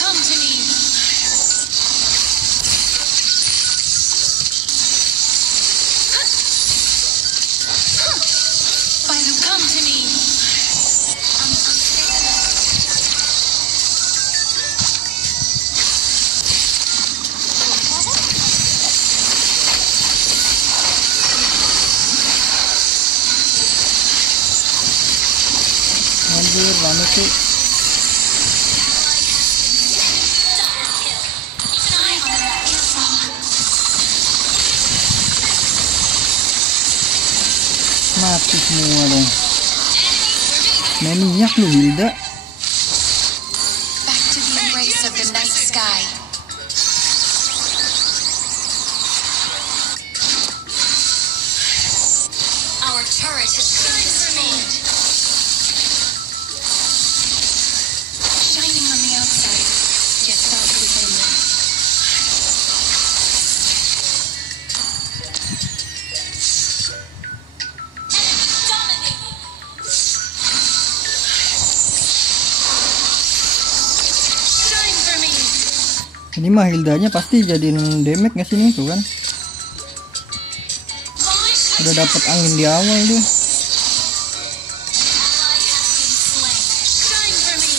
Come to me. Come to me. Anjir, mana sih? Mati semua dong. Maniak lu Hilda. Back to the embrace of the night sky. Our turret has been destroyed. Shining on the outside, yet dark within. Dominating. Shine for me. Ini mah Hildanya pasti jadiin damage nggak sih nih tuh kan? Launch Udah dapat angin di awal dia. ally has been slain. Shine for me.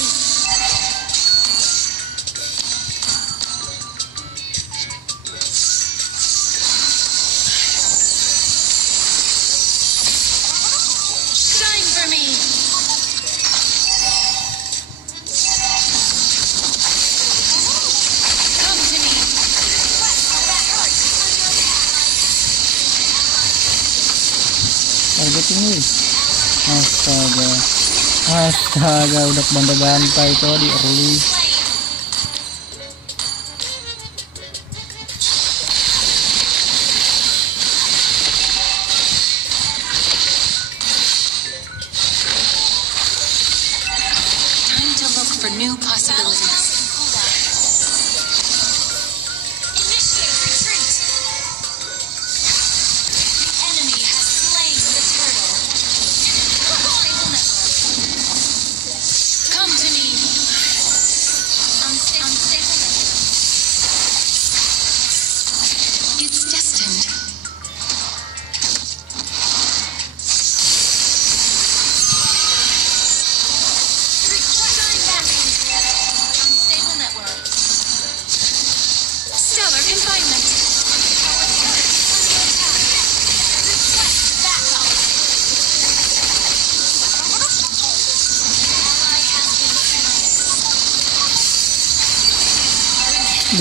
Shine for me. Come to me. Targeting wih. Astaga. Astaga, udah bantai-bantai tuh di early. Time to look for new possibilities. Initiate retreat. The enemy has slain the turtle. Stable network. Come to me. Unstable network. It's destined. Shine back.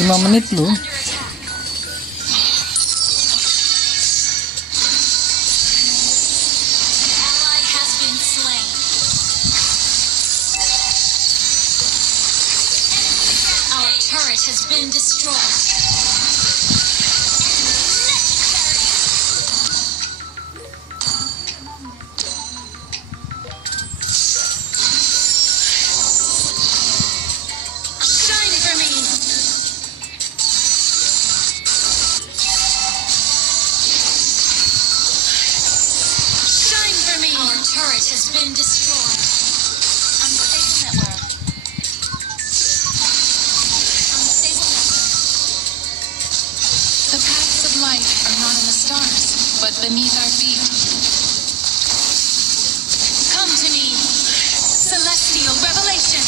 5 menit loh. Ally has been slain. Our turret has been destroyed. Shine for me. Shine for me. Our turret has been destroyed. Unstable network. Unstable network. The paths of life are not in the stars, but beneath our feet. Come to me, celestial revelation.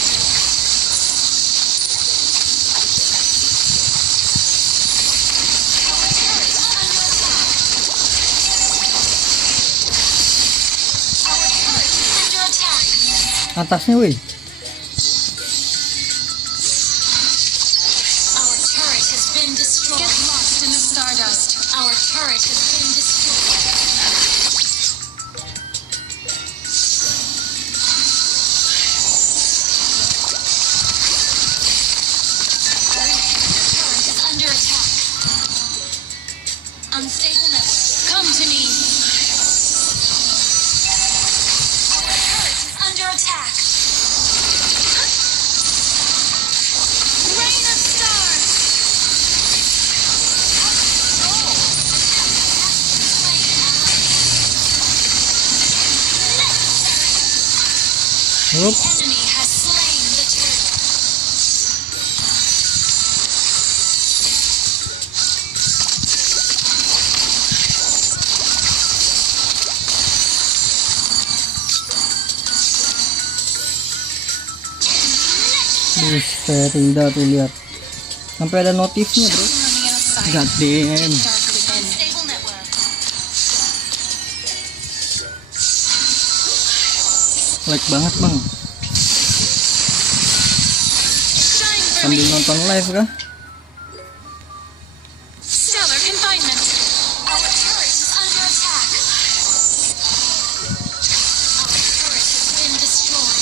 Under attack. Atasnya weh. Our turret has been destroyed. Get lost in the stardust. Our turret has been destroyed. Turret is under attack. Unstable network. Come to me, Our turret is under attack. rain of stars. Yup. Enemy has slain the turtle. Buset, indah tuh lihat. Sampai ada notifnya, bro. On the outside, God damn. dark within. Unstable network. Like banget, Bang. Shine for Sambil me, nonton live kah? stellar confinement. Our turret is under attack. Our turret has been destroyed.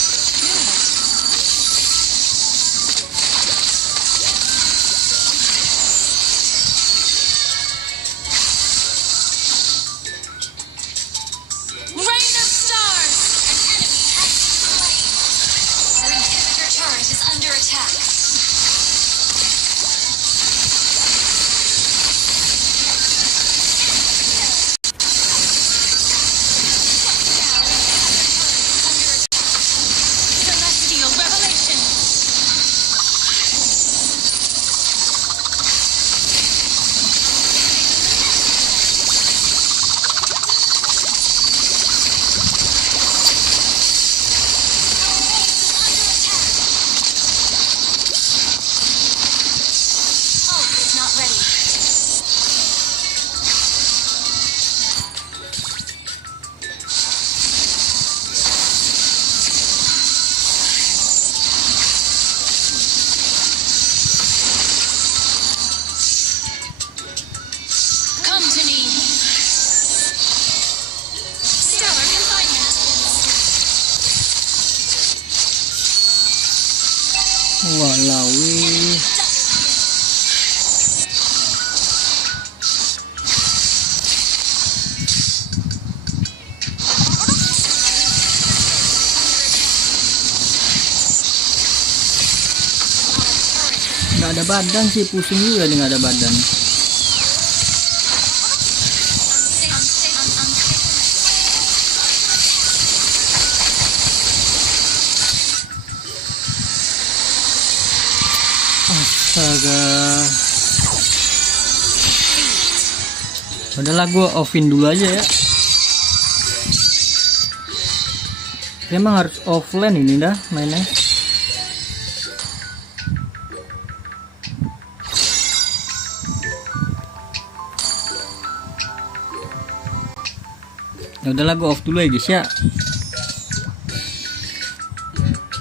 Rain of stars. An enemy has been slain. Our inhibitor turret is under attack. Celestial revelation. Oh, it's not ready. Come to me. Stellar confinement. Walau wih. Nggak ada badan sih, pusing juga nih nggak ada badan. Astaga. Udahlah, gue offin dulu aja ya. Emang harus offline ini dah mainnya. Ya udahlah, gue off dulu ya guys ya.